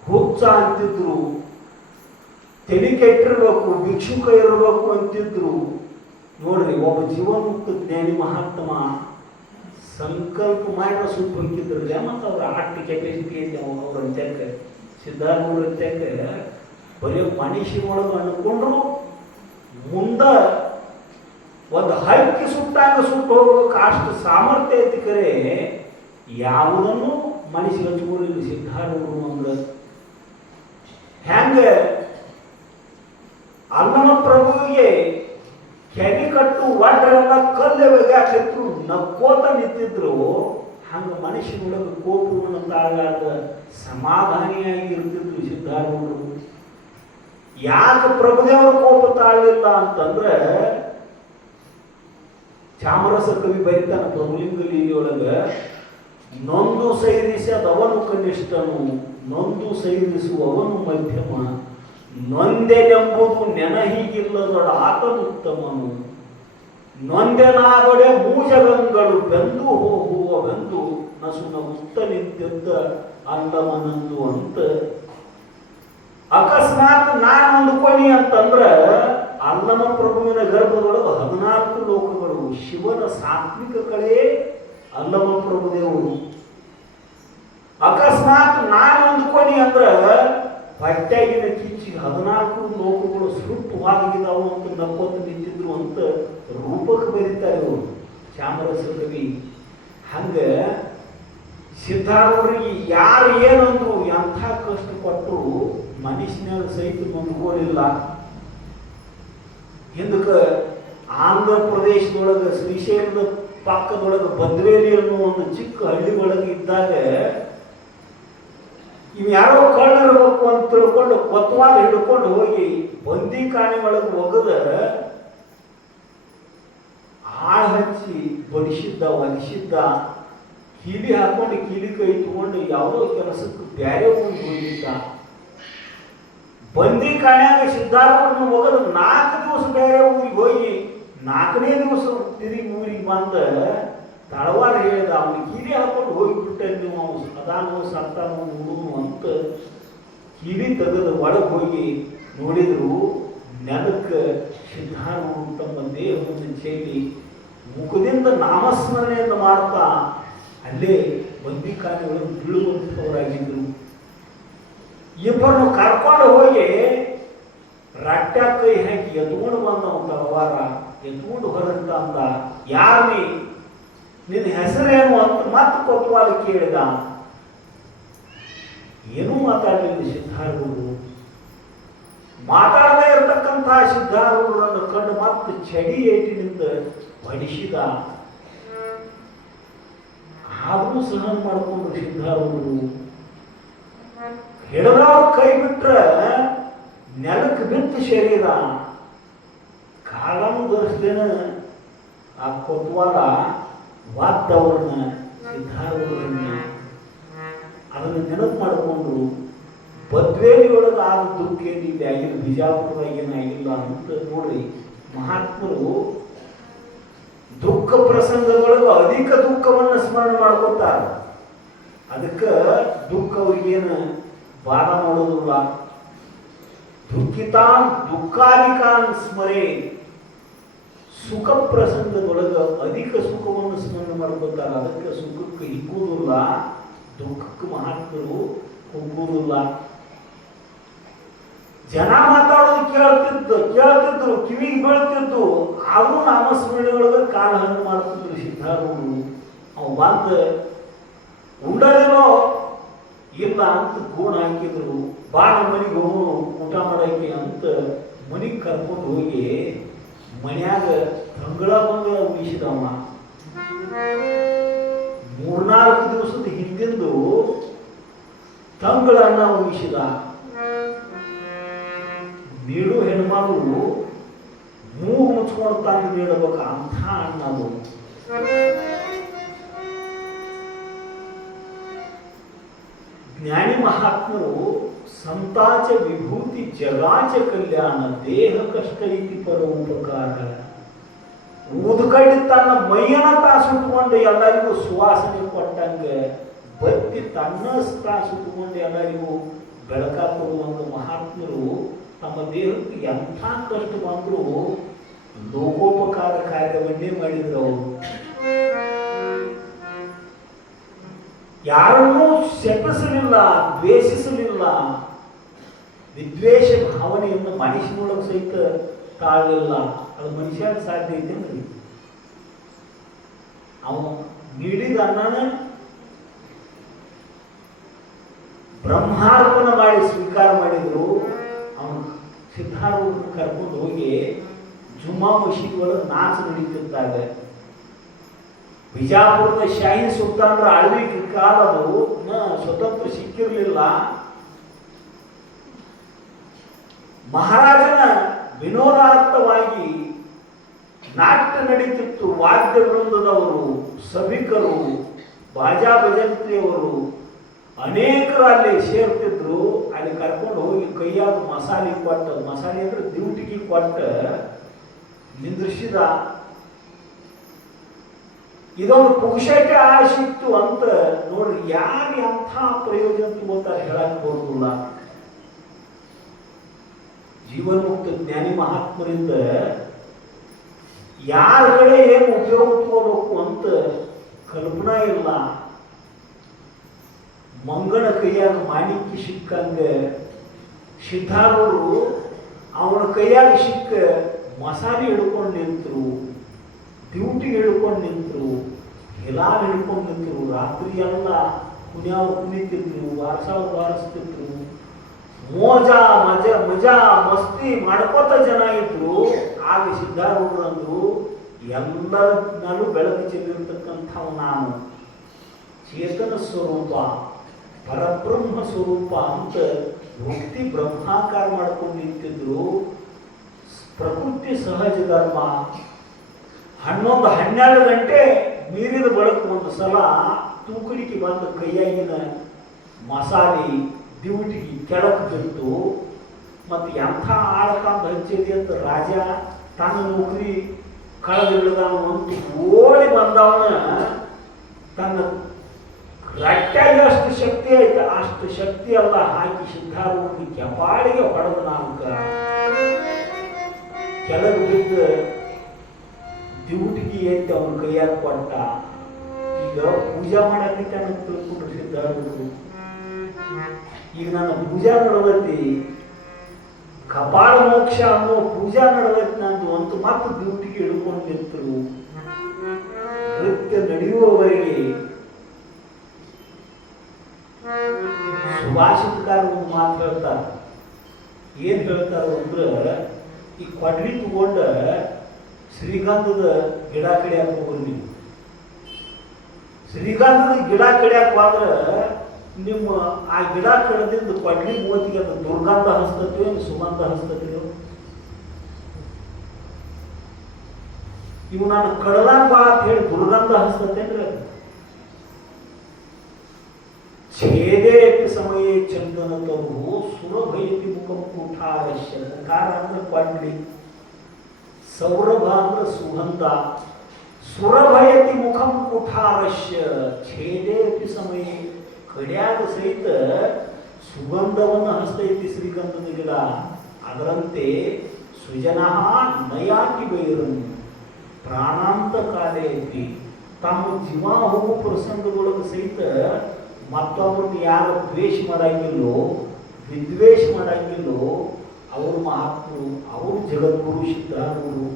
ಹುಚ್ಚ ಅಂತಿದ್ರು, ತಲೆ ಕೆಟ್ಟಿರ್ಬೇಕು, ಭಿಕ್ಷುಕ ಇರಬೇಕು ಅಂತಿದ್ರು. ನೋಡ್ರಿ, ಒಬ್ಬ ಜೀವನ್ಮುಕ್ತ ಜ್ಞಾನಿ ಮಹಾತ್ಮ ಸಂಕಲ್ಪ ಮಾಡಿ ಸುಟ್ಟು ಹೋಗಿದ್ರಲ್ಲ, ಮತ್ತು ಅವ್ರ ಆರ್ಟ್ ಕೆಪಾಸಿಟಿ ಐತಿ ಅವ್ರ ಅಂತ್ಯಕ್ಕೆ, ಸಿದ್ಧಾರೂಢರ ಅಂತ್ಯಕ್ಕೆ ಬರೀ ಮನುಷ್ಯ ಒಳಗೆ ಅನ್ಕೊಂಡ್ರು ಮುಂದೆ ಒಂದು ಹಕ್ಕಿ ಸುಟ್ಟಾಗ ಸುಟ್ಟು ಹೋಗ್ಬೇಕು ಅಷ್ಟು ಸಾಮರ್ಥ್ಯ ಐತಿ. ಕರೆ ಯಾವುದನ್ನು ಮನುಷ್ಯ ಹಚ್ಕೊಂಡಿಲ್ಲ ಸಿದ್ಧಾರೂಢರು ಅಂದ್ರೆ. ಹೆಂಗ ಅಲ್ಲಮ ಪ್ರಭುವಿಗೆ ಕೆನೆ ಕಟ್ಟು ಒಡ್ರೆಲ್ಲ ಕಲ್ಲು ಒಗ್ಯಾಕಿದ್ರು ನಕ್ಕೋತ ನಿಂತಿದ್ರು, ಹಂಗ ಮನುಷ್ಯನೊಳಗೆ ಕೋಪವನ್ನು ತಾಳಾದ ಸಮಾಧಾನಿಯಾಗಿ ಇರ್ತಿದ್ರು ಸಿದ್ಧಾರೂಢರು. ಯಾಕೆ ಪ್ರಭುದೇವರ ಕೋಪ ತಾಳಲಿಲ್ಲ ಅಂತಂದ್ರೆ, ಚಾಮರಸ ಕವಿ ಬರಿತಾನ ಪ್ರಭುಲಿಂಗ ಲೀಲೆಯೊಳಗ, ನೊಂದು ಸೈರಿಸದವನು ಕನಿಷ್ಠನು, ನೊಂದು ಸೈರಿಸುವವನು ಮಧ್ಯಮ, ನೊಂದೆನೆಂಬುದು ನೆನಹಿಗಿಲ್ಲದೊಡ ಆತನುತ್ತಮನು, ನೊಂದೆನಾದೊಡೆ ಮೂಜಗಂಗಳು ಬೆಂದು ಹೋಗುವವೆಂದು ನಸುನ ಉತ್ತ ನಿಂತಿದ್ದ ಅಲ್ಲಮನಂದು ಅಂತ. ಅಕಸ್ಮಾತ್ ನಾನು ಅಂದುಕೊಳ್ಳಿ ಅಂತಂದ್ರೆ, ಅಲ್ಲಮ ಪ್ರಭುವಿನ ಗರ್ಭದೊಳಗೆ 14 ಲೋಕಗಳು, ಶಿವನ ಸಾತ್ವಿಕ ಕಳೆ ಅಲ್ಲಮ ಪ್ರಭುದೇವರು. ಅಕಸ್ಮಾತ್ ನಾನು ಅಂದುಕೊಳ್ಳಿ ಅಂದ್ರೆ ಹೊಟ್ಟೆಗಿನ ಕಿಚ್ಚಿಗೆ 14 ಲೋಕಗಳು ಸುಟ್ಟುವಾಗಿದ್ದಾವು ಅಂತ ನಕ್ಕೋತ ನಿಂತಿದ್ರು ಅಂತ ರೂಪಕ್ಕೆ ಬರೀತಾರೆ ಇವರು ಚಾಮರಸ ಕವಿ. ಹಂಗ ಸಿದ್ಧಾರೂಢರಿಗೆ ಯಾರು ಏನಂದ್ರು, ಎಂಥ ಕಷ್ಟ ಕೊಟ್ಟರು ಮನುಷ್ಯನಾಗ ಸಹಿತ ಮುಂದ್ಕೋಲಿಲ್ಲ. ಹಿಂದಕ್ಕೆ ಆಂಧ್ರ ಪ್ರದೇಶದೊಳಗೆ ಶ್ರೀಶೈಲದ ಪಕ್ಕದೊಳಗೆ ಬದ್ವೇಲಿ ಅನ್ನೋ ಒಂದು ಚಿಕ್ಕ ಹಳ್ಳಿ ಒಳಗೆ ಇದ್ದಾಗ ಇವು ಯಾರೋ ಕಳ್ಳಿರ್ಬೇಕು ಅಂತ ತಿಳ್ಕೊಂಡು ಕೊತ್ವಾಲ್ ಹಿಡ್ಕೊಂಡು ಹೋಗಿ ಬಂದಿ ಕಾಣಿ ಒಳಗೆ ಒಗದ ಆಳು ಹಚ್ಚಿ ಬಡಿಸಿದ್ದ, ಒದಿಸಿದ್ದ, ಕೀಲಿ ಹಾಕೊಂಡು ಕೀಲಿ ಕೈ ತಗೊಂಡು ಯಾವುದೋ ಕೆಲಸಕ್ಕೆ ಬ್ಯಾರೆ ಊರಿಗೆ ಹೋಗಿದ್ದ. ಬಂದಿ ಕಾಣ್ಯಾಗ ಸಿದ್ಧಾರೂಢರನ್ನ ಒಗದು 4 ದಿವಸ ಬೇರೆ ಊರಿಗೆ ಹೋಗಿ 4ನೇ ದಿವಸ ತಿರುಗಿ ಊರಿಗೆ ಬಂದ ತಳವಾರ ಹೇಳಿದ, ಅವನು ಕೀಲಿ ಹಾಕೊಂಡು ಹೋಗಿಬಿಟ್ಟ, ನೀವು ಅದಾನು ಸತ್ತಾನು ನೋಡುನು ಅಂತ ಕಿವಿ ತೆಗೆದು ಒಳಗೆ ಹೋಗಿ ನೋಡಿದ್ರು. ನೆಲಕ್ಕೆ ಸಿದ್ಧಾರೂಢರು ತಮ್ಮ ದೇಹವನ್ನು ಚೆಲ್ಲಿ ಮುಖದಿಂದ ನಾಮಸ್ಮರಣೆಯನ್ನು ಮಾಡ್ತಾ ಅಲ್ಲೇ ಬಂದಿಖಾನೆ ಒಳಗೆ ಬೀಳುವಂಥವರಾಗಿದ್ದರು. ಇಬ್ಬರನ್ನು ಕರ್ಕೊಂಡು ಹೋಗಿ ರಟ್ಟ ಕೈ ಹಾಕಿ ಎತ್ಕೊಂಡು ಬಂದವ ತಳವಾರ, ಎತ್ಕೊಂಡು ಹೊರಟ ಅಂದ, ಯಾರನಿ ನಿನ್ನ ಹೆಸರೇನು ಅಂತ ಮತ್ತೆ ಕೊತ್ವಾಲ ಕೇಳಿದ. ಏನೂ ಮಾತಾಡಲಿಲ್ಲ ಸಿದ್ಧಾರೂಢರು. ಮಾತಾಡದೇ ಇರತಕ್ಕಂತಹ ಸಿದ್ಧಾರೂಢರನ್ನು ಕಂಡು ಮತ್ತೆ ಚಡಿ ಏಟಿನಿಂದ ಹೊಡಿಸಿದ. ಆದರೂ ಸಹನ ಮಾಡಿಕೊಂಡ್ರು ಸಿದ್ಧಾರೂಢರು. ಹಿಡಿದವ್ರು ಕೈ ಬಿಟ್ರೆ ನೆಲಕ್ಕೆ ಬಿಟ್ಟು ಶರೀರ ಕಾಲನ್ನು ಧರಿಸ್ದೇನ ಆ ಕೊತ್ವಾಲ ವಾದ್ದವ್ರನ್ನ ಸಿದ್ಧಾರೂಢರನ್ನ ಅದನ್ನು ನೆನಪು ಮಾಡಿಕೊಂಡ್ರು. ಬದ್ವೇಲಿಯೊಳಗೆ ಆದ ದುಃಖ ಏನಿಲ್ಲ, ಆಗಿಲ್ಲ, ಬಿಜಾಪುರದಾಗ ಏನಾಗಿಲ್ಲ ಅಂತ ನೋಡ್ರಿ. ಮಹಾತ್ಮರು ದುಃಖ ಪ್ರಸಂಗದೊಳಗೆ ಅಧಿಕ ದುಃಖವನ್ನು ಸ್ಮರಣೆ ಮಾಡ್ಕೊತಾರ. ಅದಕ್ಕೆ ದುಃಖ ಅವ್ರಿಗೇನು ಬಾಧ ಮಾಡೋದಿಲ್ಲ. ದುಃಖಿತಾನ್ ದುಃಖಾಧಿಕಾನ್ ಸ್ಮರೆ, ಸುಖ ಪ್ರಸಂಗದೊಳಗೆ ಅಧಿಕ ಸುಖವನ್ನು ಸ್ಮರಣೆ ಮಾಡ್ಕೊತಾರ. ಅದಕ್ಕೆ ಸುಖಕ್ಕೆ ಹಿಗ್ಗುವುದಿಲ್ಲ, ದುಃಖಕ್ಕೆ ಮಹಾತ್ಮರು ಹೋಗುವುದಿಲ್ಲ. ಜನ ಮಾತಾಡೋದು ಕೇಳ್ತಿದ್ರು, ಕಿವಿಗೆ ಬೀಳ್ತಿದ್ದು, ಆದರೂ ನಾಮಸ್ಮರಣೆಯೊಳಗೆ ಕಾಲ ಹಣ್ಣು ಮಾಡ್ತಿದ್ರು ಸಿದ್ಧಾರೂಢರು. ಅವು ಬಂದ ಉಂಡದೇನೋ ಇಲ್ಲ ಅಂತ ಗೋಣ ಹಾಕಿದ್ರು. ಬಾ ನಮ್ಮ ಮನೆಗೆ ಹೋಗೋನು ಊಟ ಮಾಡೋಕೆ ಅಂತ ಮನೆಗೆ ಕರ್ಕೊಂಡು ಹೋಗಿ ಮನ್ಯಾಗ ತಂಗಳ ಮಂಗಳ ಉಳಿಸಿದವ. 3-4 ದಿವಸದ ಹಿಂದಿಂದು ತಂಗಳನ್ನ ಉಳಿಸಿದ. ನೀಡು ಹೆಣ್ಮಗಳು ಮೂಗು ಮುಚ್ಕೊಂಡು ತಂದು ನೀಡಬೇಕು ಅಂಥ ಅಣ್ಣದು. ಜ್ಞಾನಿ ಮಹಾತ್ಮರು ಸಂತಾಚ ವಿಭೂತಿ ಜಗಾಚ ಕಲ್ಯಾಣ ದೇಹ ಕಷ್ಟ ಇತಿ ಪರ ಉಪಕಾರ. ಊದುಕಡ್ಡಿ ತನ್ನ ಮೈಯನ್ನ ಸುಟ್ಟುಕೊಂಡು ಎಲ್ಲರಿಗೂ ಸುವಾಸನೆ ಕೊಟ್ಟಂಗೆ ಬತ್ತಿ ತನ್ನ ಸುಟ್ಟುಕೊಂಡು ಎಲ್ಲರಿಗೂ ಬೆಳಕ ಕೊಡುವಂತ ಮಹಾತ್ಮರು ತಮ್ಮ ದೇಹಕ್ಕೆ ಎಂಥ ಕಷ್ಟ ಬಂದರೂ ಲೋಕೋಪಕಾರ ಕಾರ್ಯವನ್ನೇ ಮಾಡಿದ್ರು ಅವರು. ಯಾರನ್ನೂ ಶಪಿಸಲಿಲ್ಲ, ದ್ವೇಷಿಸಲಿಲ್ಲ. ವಿದ್ವೇಷ ಭಾವನೆಯನ್ನು ಮನುಷ್ಯನೊಳಗೆ ಸಹಿತ ತಾಳಲಿಲ್ಲ. ಅದು ಮನುಷ್ಯನ ಸಾಧ್ಯ ಐತೆ ನೋಡಿ. ಅವನು ನೀಡಿದ ಅನ್ನನ ಬ್ರಹ್ಮಾರ್ಪಣ ಮಾಡಿ ಸ್ವೀಕಾರ ಮಾಡಿದ್ರು. ಅವನು ಸಿದ್ಧಾರೂಢರನ್ನು ಕರ್ಕೊಂಡು ಹೋಗಿ ಜುಮ್ಮಾ ಮಸೀದಿ ಒಳಗೆ ನಾಚ ನಡೀತಿರ್ತಾರೆ. ಬಿಜಾಪುರದ ಶಾಹಿ ಸುಲ್ತಾನರ ಆಳ್ವಿಕೆ ಕಾಲದು ಸ್ವತಂತ್ರ ಸಿಕ್ಕಿರಲಿಲ್ಲ. ಮಹಾರಾಜನ ವಿನೋದಾರ್ಥವಾಗಿ ನಾಟ್ಯ ನಡೀತಿತ್ತು. ವಾದ್ಯ ವೃಂದದವರು, ಸಭಿಕರು, ಬಾಜಾ ಭಜಂತ್ರಿಯವರು ಅನೇಕರು ಅಲ್ಲಿ ಸೇರ್ತಿದ್ರು. ಅಲ್ಲಿ ಕರ್ಕೊಂಡು ಹೋಗಿ ಕೈಯಾಗ ಮಸಾಲೆ ಕೊಟ್ಟ, ಮಸಾಲೆ ಅಂದ್ರೆ ಡ್ಯೂಟಿಗೆ ಕೊಟ್ಟ ನಿಂದ್ರಿಸಿದ. ಇದೊಂದು ಪುರುಷಕ್ಕೆ ಆಶಿತ್ತು ಅಂತ ನೋಡ್ರಿ. ಯಾರು ಎಂಥ ಪ್ರಯೋಜನ ತಗೋತಾರೆ ಹೇಳಕ್ ಬರೋದಿಲ್ಲ. ಜೀವನ್ಮುಕ್ತ ಜ್ಞಾನಿ ಮಹಾತ್ಮರಿಂದ ಯಾರ ಕಡೆ ಏನು ಉಪಯೋಗ ತಗೋಬೇಕು ಅಂತ ಕಲ್ಪನಾ ಇಲ್ಲ. ಮಂಗನ ಕೈಯಾಗ ಮಾಣಿಕ್ಯ ಸಿಕ್ಕಂಗ ಸಿದ್ಧಾರೂಢರು ಅವನ ಕೈಯಾಗ ಸಿಕ್ಕ ಮಸಾಲೆ ಹಿಡ್ಕೊಂಡು ನಿಂತರು, ಡ್ಯೂಟಿ ಹಿಡ್ಕೊಂಡು ನಿಂತರು, ಹಿಲಾಲ್ ಹಿಡ್ಕೊಂಡು ನಿಂತರು. ರಾತ್ರಿ ಎಲ್ಲ ಕುಣಿಯಾವ ಕುಣಿತಿದ್ರು, ವಾರಸ್ತಿದ್ರು. ಮೋಜಾ ಮಜಾ ಮಸ್ತಿ ಮಾಡ್ಕೋತ ಜನ ಇದ್ರು. ಆಗ ಸಿದ್ಧಾರೂಢರಂದ್ರು, ಎಲ್ಲರನ್ನೂ ಬೆಳಕು ಚೆಲ್ಲಿರ್ತಕ್ಕಂಥವು ನಾನು ಚೇತನ ಸ್ವರೂಪ, ಪರಬ್ರಹ್ಮ ಸ್ವರೂಪ ಅಂತ ಭಕ್ತಿ ಬ್ರಹ್ಮಾಕಾರ ಮಾಡ್ಕೊಂಡು ನಿಂತಿದ್ರು. ಪ್ರಕೃತಿ ಸಹಜ ಧರ್ಮ. 11-12 ಗಂಟೆ ಮೀರಿದ ಬಳಿಕ ಒಂದು ಸಲ ತೂಕಡಿಕೆ ಬಂದ ಕೈಯಾಗಿನ ಮಸಾಲೆ ಡ್ಯೂಟಿಗೆ ಕೆಳಕ್ಕೆ ಬಿತ್ತು. ಮತ್ತು ಎಂಥ ಆಳಕಾಂತ ಹಚ್ಚಿದೆ ಅಂತ ರಾಜ ತನ್ನ ನೌಕರಿ ಕಳೆದಿಳಿದವನು ಅಂತ ಓಡಿ ಬಂದವನ ತನ್ನ ರಟ್ಟಾಗಿ ಅಷ್ಟು ಶಕ್ತಿ ಐತೆ, ಅಷ್ಟು ಶಕ್ತಿ ಎಲ್ಲ ಹಾಕಿ ಸಿದ್ಧಾರೂಢನಿಗೆ ಕೆಪಾಡಿಗೆ ಹೊಡೆದ ನಾಲ್ಕ ಕೆಳಗೆ ಬಿದ್ದ ಡ್ಯೂಟಿಗೆ ಎತ್ತಿ ಅವನ ಕೈಯಾಗ ಕೊಟ್ಟ. ಈಗ ಪೂಜಾ ಮಾಡಕ್ಕೆ ಅಂತ ತಿಳ್ಕೊಂಡ್ರು ಸಿದ್ಧಾರೂಢರು. ಈಗ ನನ್ನ ಪೂಜಾ ನಡೆದೈತಿ, ಕಪಾಳ ಮೋಕ್ಷ ಅನ್ನೋ ಪೂಜಾ ನಡೆದೈತಿ ನಂದು ಅಂತ ಮತ್ತೆ ಡ್ಯೂಟಿಗೆ ಹಿಡ್ಕೊಂಡು ನಿಂತರು. ನೃತ್ಯ ನಡೆಯುವವರೆಗೆ ಸುಭಾಷಿತಕಾರ ಒಂದು ಮಾತು ಹೇಳ್ತಾರೆ. ಏನ್ ಹೇಳ್ತಾರ ಅಂದ್ರೆ, ಈ ಕೊಡ್ಲಿ ತಗೊಂಡ ಶ್ರೀಗಂಧದ ಗಿಡ ಕಡಿಯಾಕ ಹೋಗ್ರಿ. ನೀವು ಶ್ರೀಗಂಧದ ಗಿಡ ಕಡಿಯಾಕ ಹೋದ್ರ ನಿಮ್ಮ ಆ ಗಿಡ ಕಡದಿಂದ ಕೊಡ್ಲಿ ಮೂವತ್ತಿಗೆ ಅದು ದುರ್ಗಂಧ ಹಸ್ತತಿಯೋ ಸುಗಂಧ ಹಸ್ತತಿಯೋ? ಇವು ನಾನು ಕಡಲಾಕ ಬಾ ಅಂತ ಹೇಳಿ ದುರ್ಗಂಧ ಹಸ್ತತೇನ್ರಿ? ಛೇದೇಪಿ ಸಮಯೇ ಚಂದನ ತರು ಸುರಭಯತಿ ಮುಖಂ ಕೂಠಾರಶ್ಯ. ಕಾರ ಅಂದ್ರೆ ಕೊಡ್ಲಿ, ಸೌರಭ ಅಂದ್ರೆ ಸುಗಂಧ, ಸುರಭಯತಿ ಮುಖಂ ಕುಠಾರಶ್ಯ. ಛೇದೇಪಿ ಸಮಯ ಕಡಿಯಾಗ ಸಹಿತ ಸುಗಂಧವನ್ನು ಹಸ್ತೈತಿ ಶ್ರೀಗಂಧದ ಗಿಡ. ಅದರಂತೆ ಸೃಜನ ನಯಾತಿ ಬೈರನ್ ಪ್ರಾಣಾಂತ ಕಾಲೇ ಐತಿ. ತಮ್ಮ ಜೀವ ಹೋಗೋ ಪ್ರಸಂಗದೊಳಗೆ ಸಹಿತ ಮತ್ತೊಬ್ಬರನ್ನು ಯಾರು ದ್ವೇಷ ಮಾಡಂಗಿಲ್ಲೋ, ವಿದ್ವೇಷ ಮಾಡಂಗಿಲ್ಲೋ ಅವರು ಮಹಾತ್ಮರು, ಅವರು ಜಗದ್ಗುರು ಸಿದ್ಧಾರೂಢರು.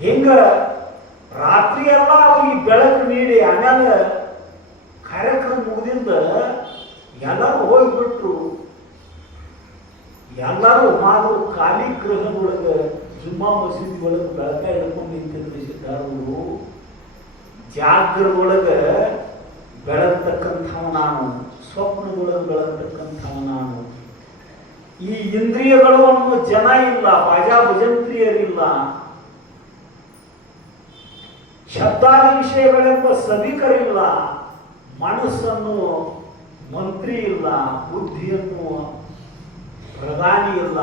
ಹಿಂಗ ರಾತ್ರಿ ಎಲ್ಲ ಅವ್ರಿಗೆ ಬೆಳಕು ನೀಡಿ ಆಮ್ಯಾಲ ಕಾರ್ಯಕ್ರಮ ಮುಗಿದಿಂದ ಎಲ್ಲರೂ ಹೋಗ್ಬಿಟ್ರು. ಎಲ್ಲರೂ ಮಾಡಿದ್ರು ಖಾಲಿ ಗೃಹದೊಳಗೆ ಜುಮ್ಮಾ ಮಸೀದಿ ಒಳಗೆ ಬೆಳಕ ಹಿಡ್ಕೊಂಡು ನಿಂತಿದ್ರು ಸಿದ್ಧಾರೂಢರು. ಜಾಗ್ರದೊಳಗೆ ಬೆಳಗ್ತಕ್ಕಂಥವ ನಾನು, ಸ್ವಪ್ನದೊಳಗೆ ಬೆಳಗ್ತಕ್ಕಂಥವ ನಾನು. ಈ ಇಂದ್ರಿಯಗಳು ಅನ್ನೋ ಜನ ಇಲ್ಲ, ಬಾಜಾ ಭಜಂತ್ರಿಯರಿಲ್ಲ. ಶಬ್ದಾದಿ ವಿಷಯಗಳೆಂಬ ಸಭಿಕರಿಲ್ಲ. ಮನಸ್ಸನ್ನು ಮಂತ್ರಿ ಇಲ್ಲ, ಬುದ್ಧಿ ಎನ್ನುವ ಪ್ರಧಾನಿ ಇಲ್ಲ,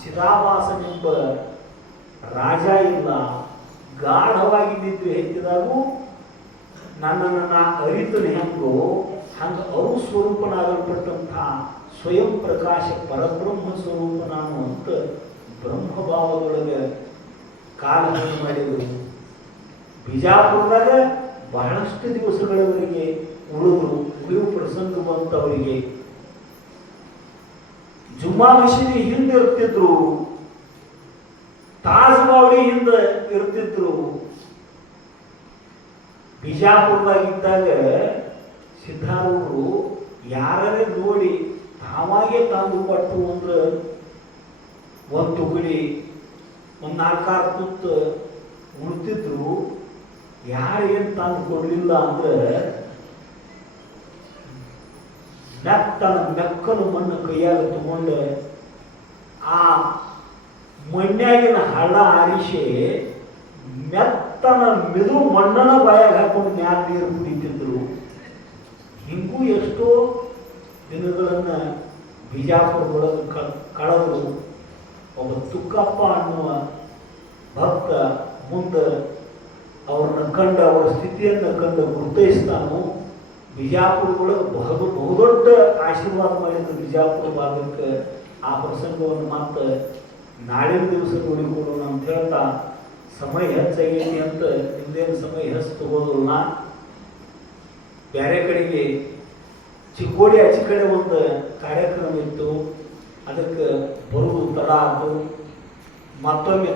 ಚಿದಾಭಾಸನೆಂಬ ರಾಜ ಇಲ್ಲ, ಗಾಢವಾಗಿ ನಿದ್ರೆ ಹೆಚ್ಚಿದಾಗೂ ನನ್ನನ್ನು ನಾ ಅರಿತನೆ ಹೆಂಗೋ ಹಂಗೆ ಅರು ಸ್ವರೂಪನಾಗಲ್ಪಟ್ಟಂಥ ಸ್ವಯಂ ಪ್ರಕಾಶ ಪರಬ್ರಹ್ಮ ಸ್ವರೂಪ ನಾನು ಅಂತ ಬ್ರಹ್ಮಭಾವದೊಳಗೆ ಕಾಲಹರಣ ಮಾಡಿದರು. ಬಿಜಾಪುರದಾಗ ಬಹಳಷ್ಟು ದಿವಸಗಳವರೆಗೆ ಉಳಿದ್ರು. ಉಳಿಯುವ ಪ್ರಸಂಗ ಬಂತವರಿಗೆ. ಜುಮ್ಮಾ ಮಸೀದಿ ಹಿಂದೆ ಇರ್ತಿದ್ರು, ತಾಜ್ ಬಾವಡಿ ಹಿಂದೆ ಇರ್ತಿದ್ರು. ಬಿಜಾಪುರದಾಗಿದ್ದಾಗ ಸಿದ್ಧಾರೂಢರು ಯಾರೇ ನೋಡಿ ತಾವಾಗೆ ತಂದು ಕೊಟ್ಟು ಅಂದ್ರೆ ಒಂದು ತುಗಡಿ ಒಂದು 4-6 ತುತ್ತು ಉಳ್ತಿದ್ರು. ಯಾರು ಏನು ತಂದು ಕೊಡಲಿಲ್ಲ ಅಂದ್ರೆ ಮೆಕ್ಕಲು ಮಣ್ಣು ಕೈಯಾಗ ತಗೊಂಡು ಆ ಮಣ್ಯಾಗಿನ ಹಳ್ಳ ಆರಿಸಿ ಮೆತ್ತನ ಮೆದು ಮಣ್ಣನ ಬಾಯಾಗ ಹಾಕೊಂಡು ಮ್ಯಾಲ ನೀರು ಕುಡಿತಿದ್ರು. ಹಿಂಗೂ ಎಷ್ಟೋ ದಿನಗಳನ್ನು ಬಿಜಾಪುರದೊಳಗೆ ಕಳೆದು ಒಬ್ಬ ತುಕ್ಕಪ್ಪ ಅನ್ನುವ ಭಕ್ತ ಮುಂದೆ ಅವ್ರನ್ನ ಕಂಡು ಅವರ ಸ್ಥಿತಿಯನ್ನು ಕಂಡು ಗುರುತಿಸ್ತಾನು. ಬಿಜಾಪುರದೊಳಗೆ ಬಹುದೊಡ್ಡ ಆಶೀರ್ವಾದ ಮಾಡಿದ್ರು ಬಿಜಾಪುರ ಭಾಗಕ್ಕೆ. ಆ ಪ್ರಸಂಗವನ್ನು ಮತ್ತೆ ನಾಳಿನ ದಿವಸ ನೋಡಿಕೊಳ್ಳೋಣ ಅಂತ ಹೇಳ್ತಾ, ಸಮಯ ಹೆಚ್ಚಾಗೈತಿ ಅಂತ ನಿಮ್ದೇನು ಸಮಯ ಹೆಚ್ಚು ತಗೋದಿಲ್ಲ. ಬೇರೆ ಕಡೆಗೆ ಚಿಕ್ಕೋಡಿ ಆಚೆ ಕಡೆ ಒಂದು ಕಾರ್ಯಕ್ರಮ ಇತ್ತು, ಅದಕ್ಕೆ ಬರುವುದು ತಡ ಆಯಿತು. ಮತ್ತೊಮ್ಮೆ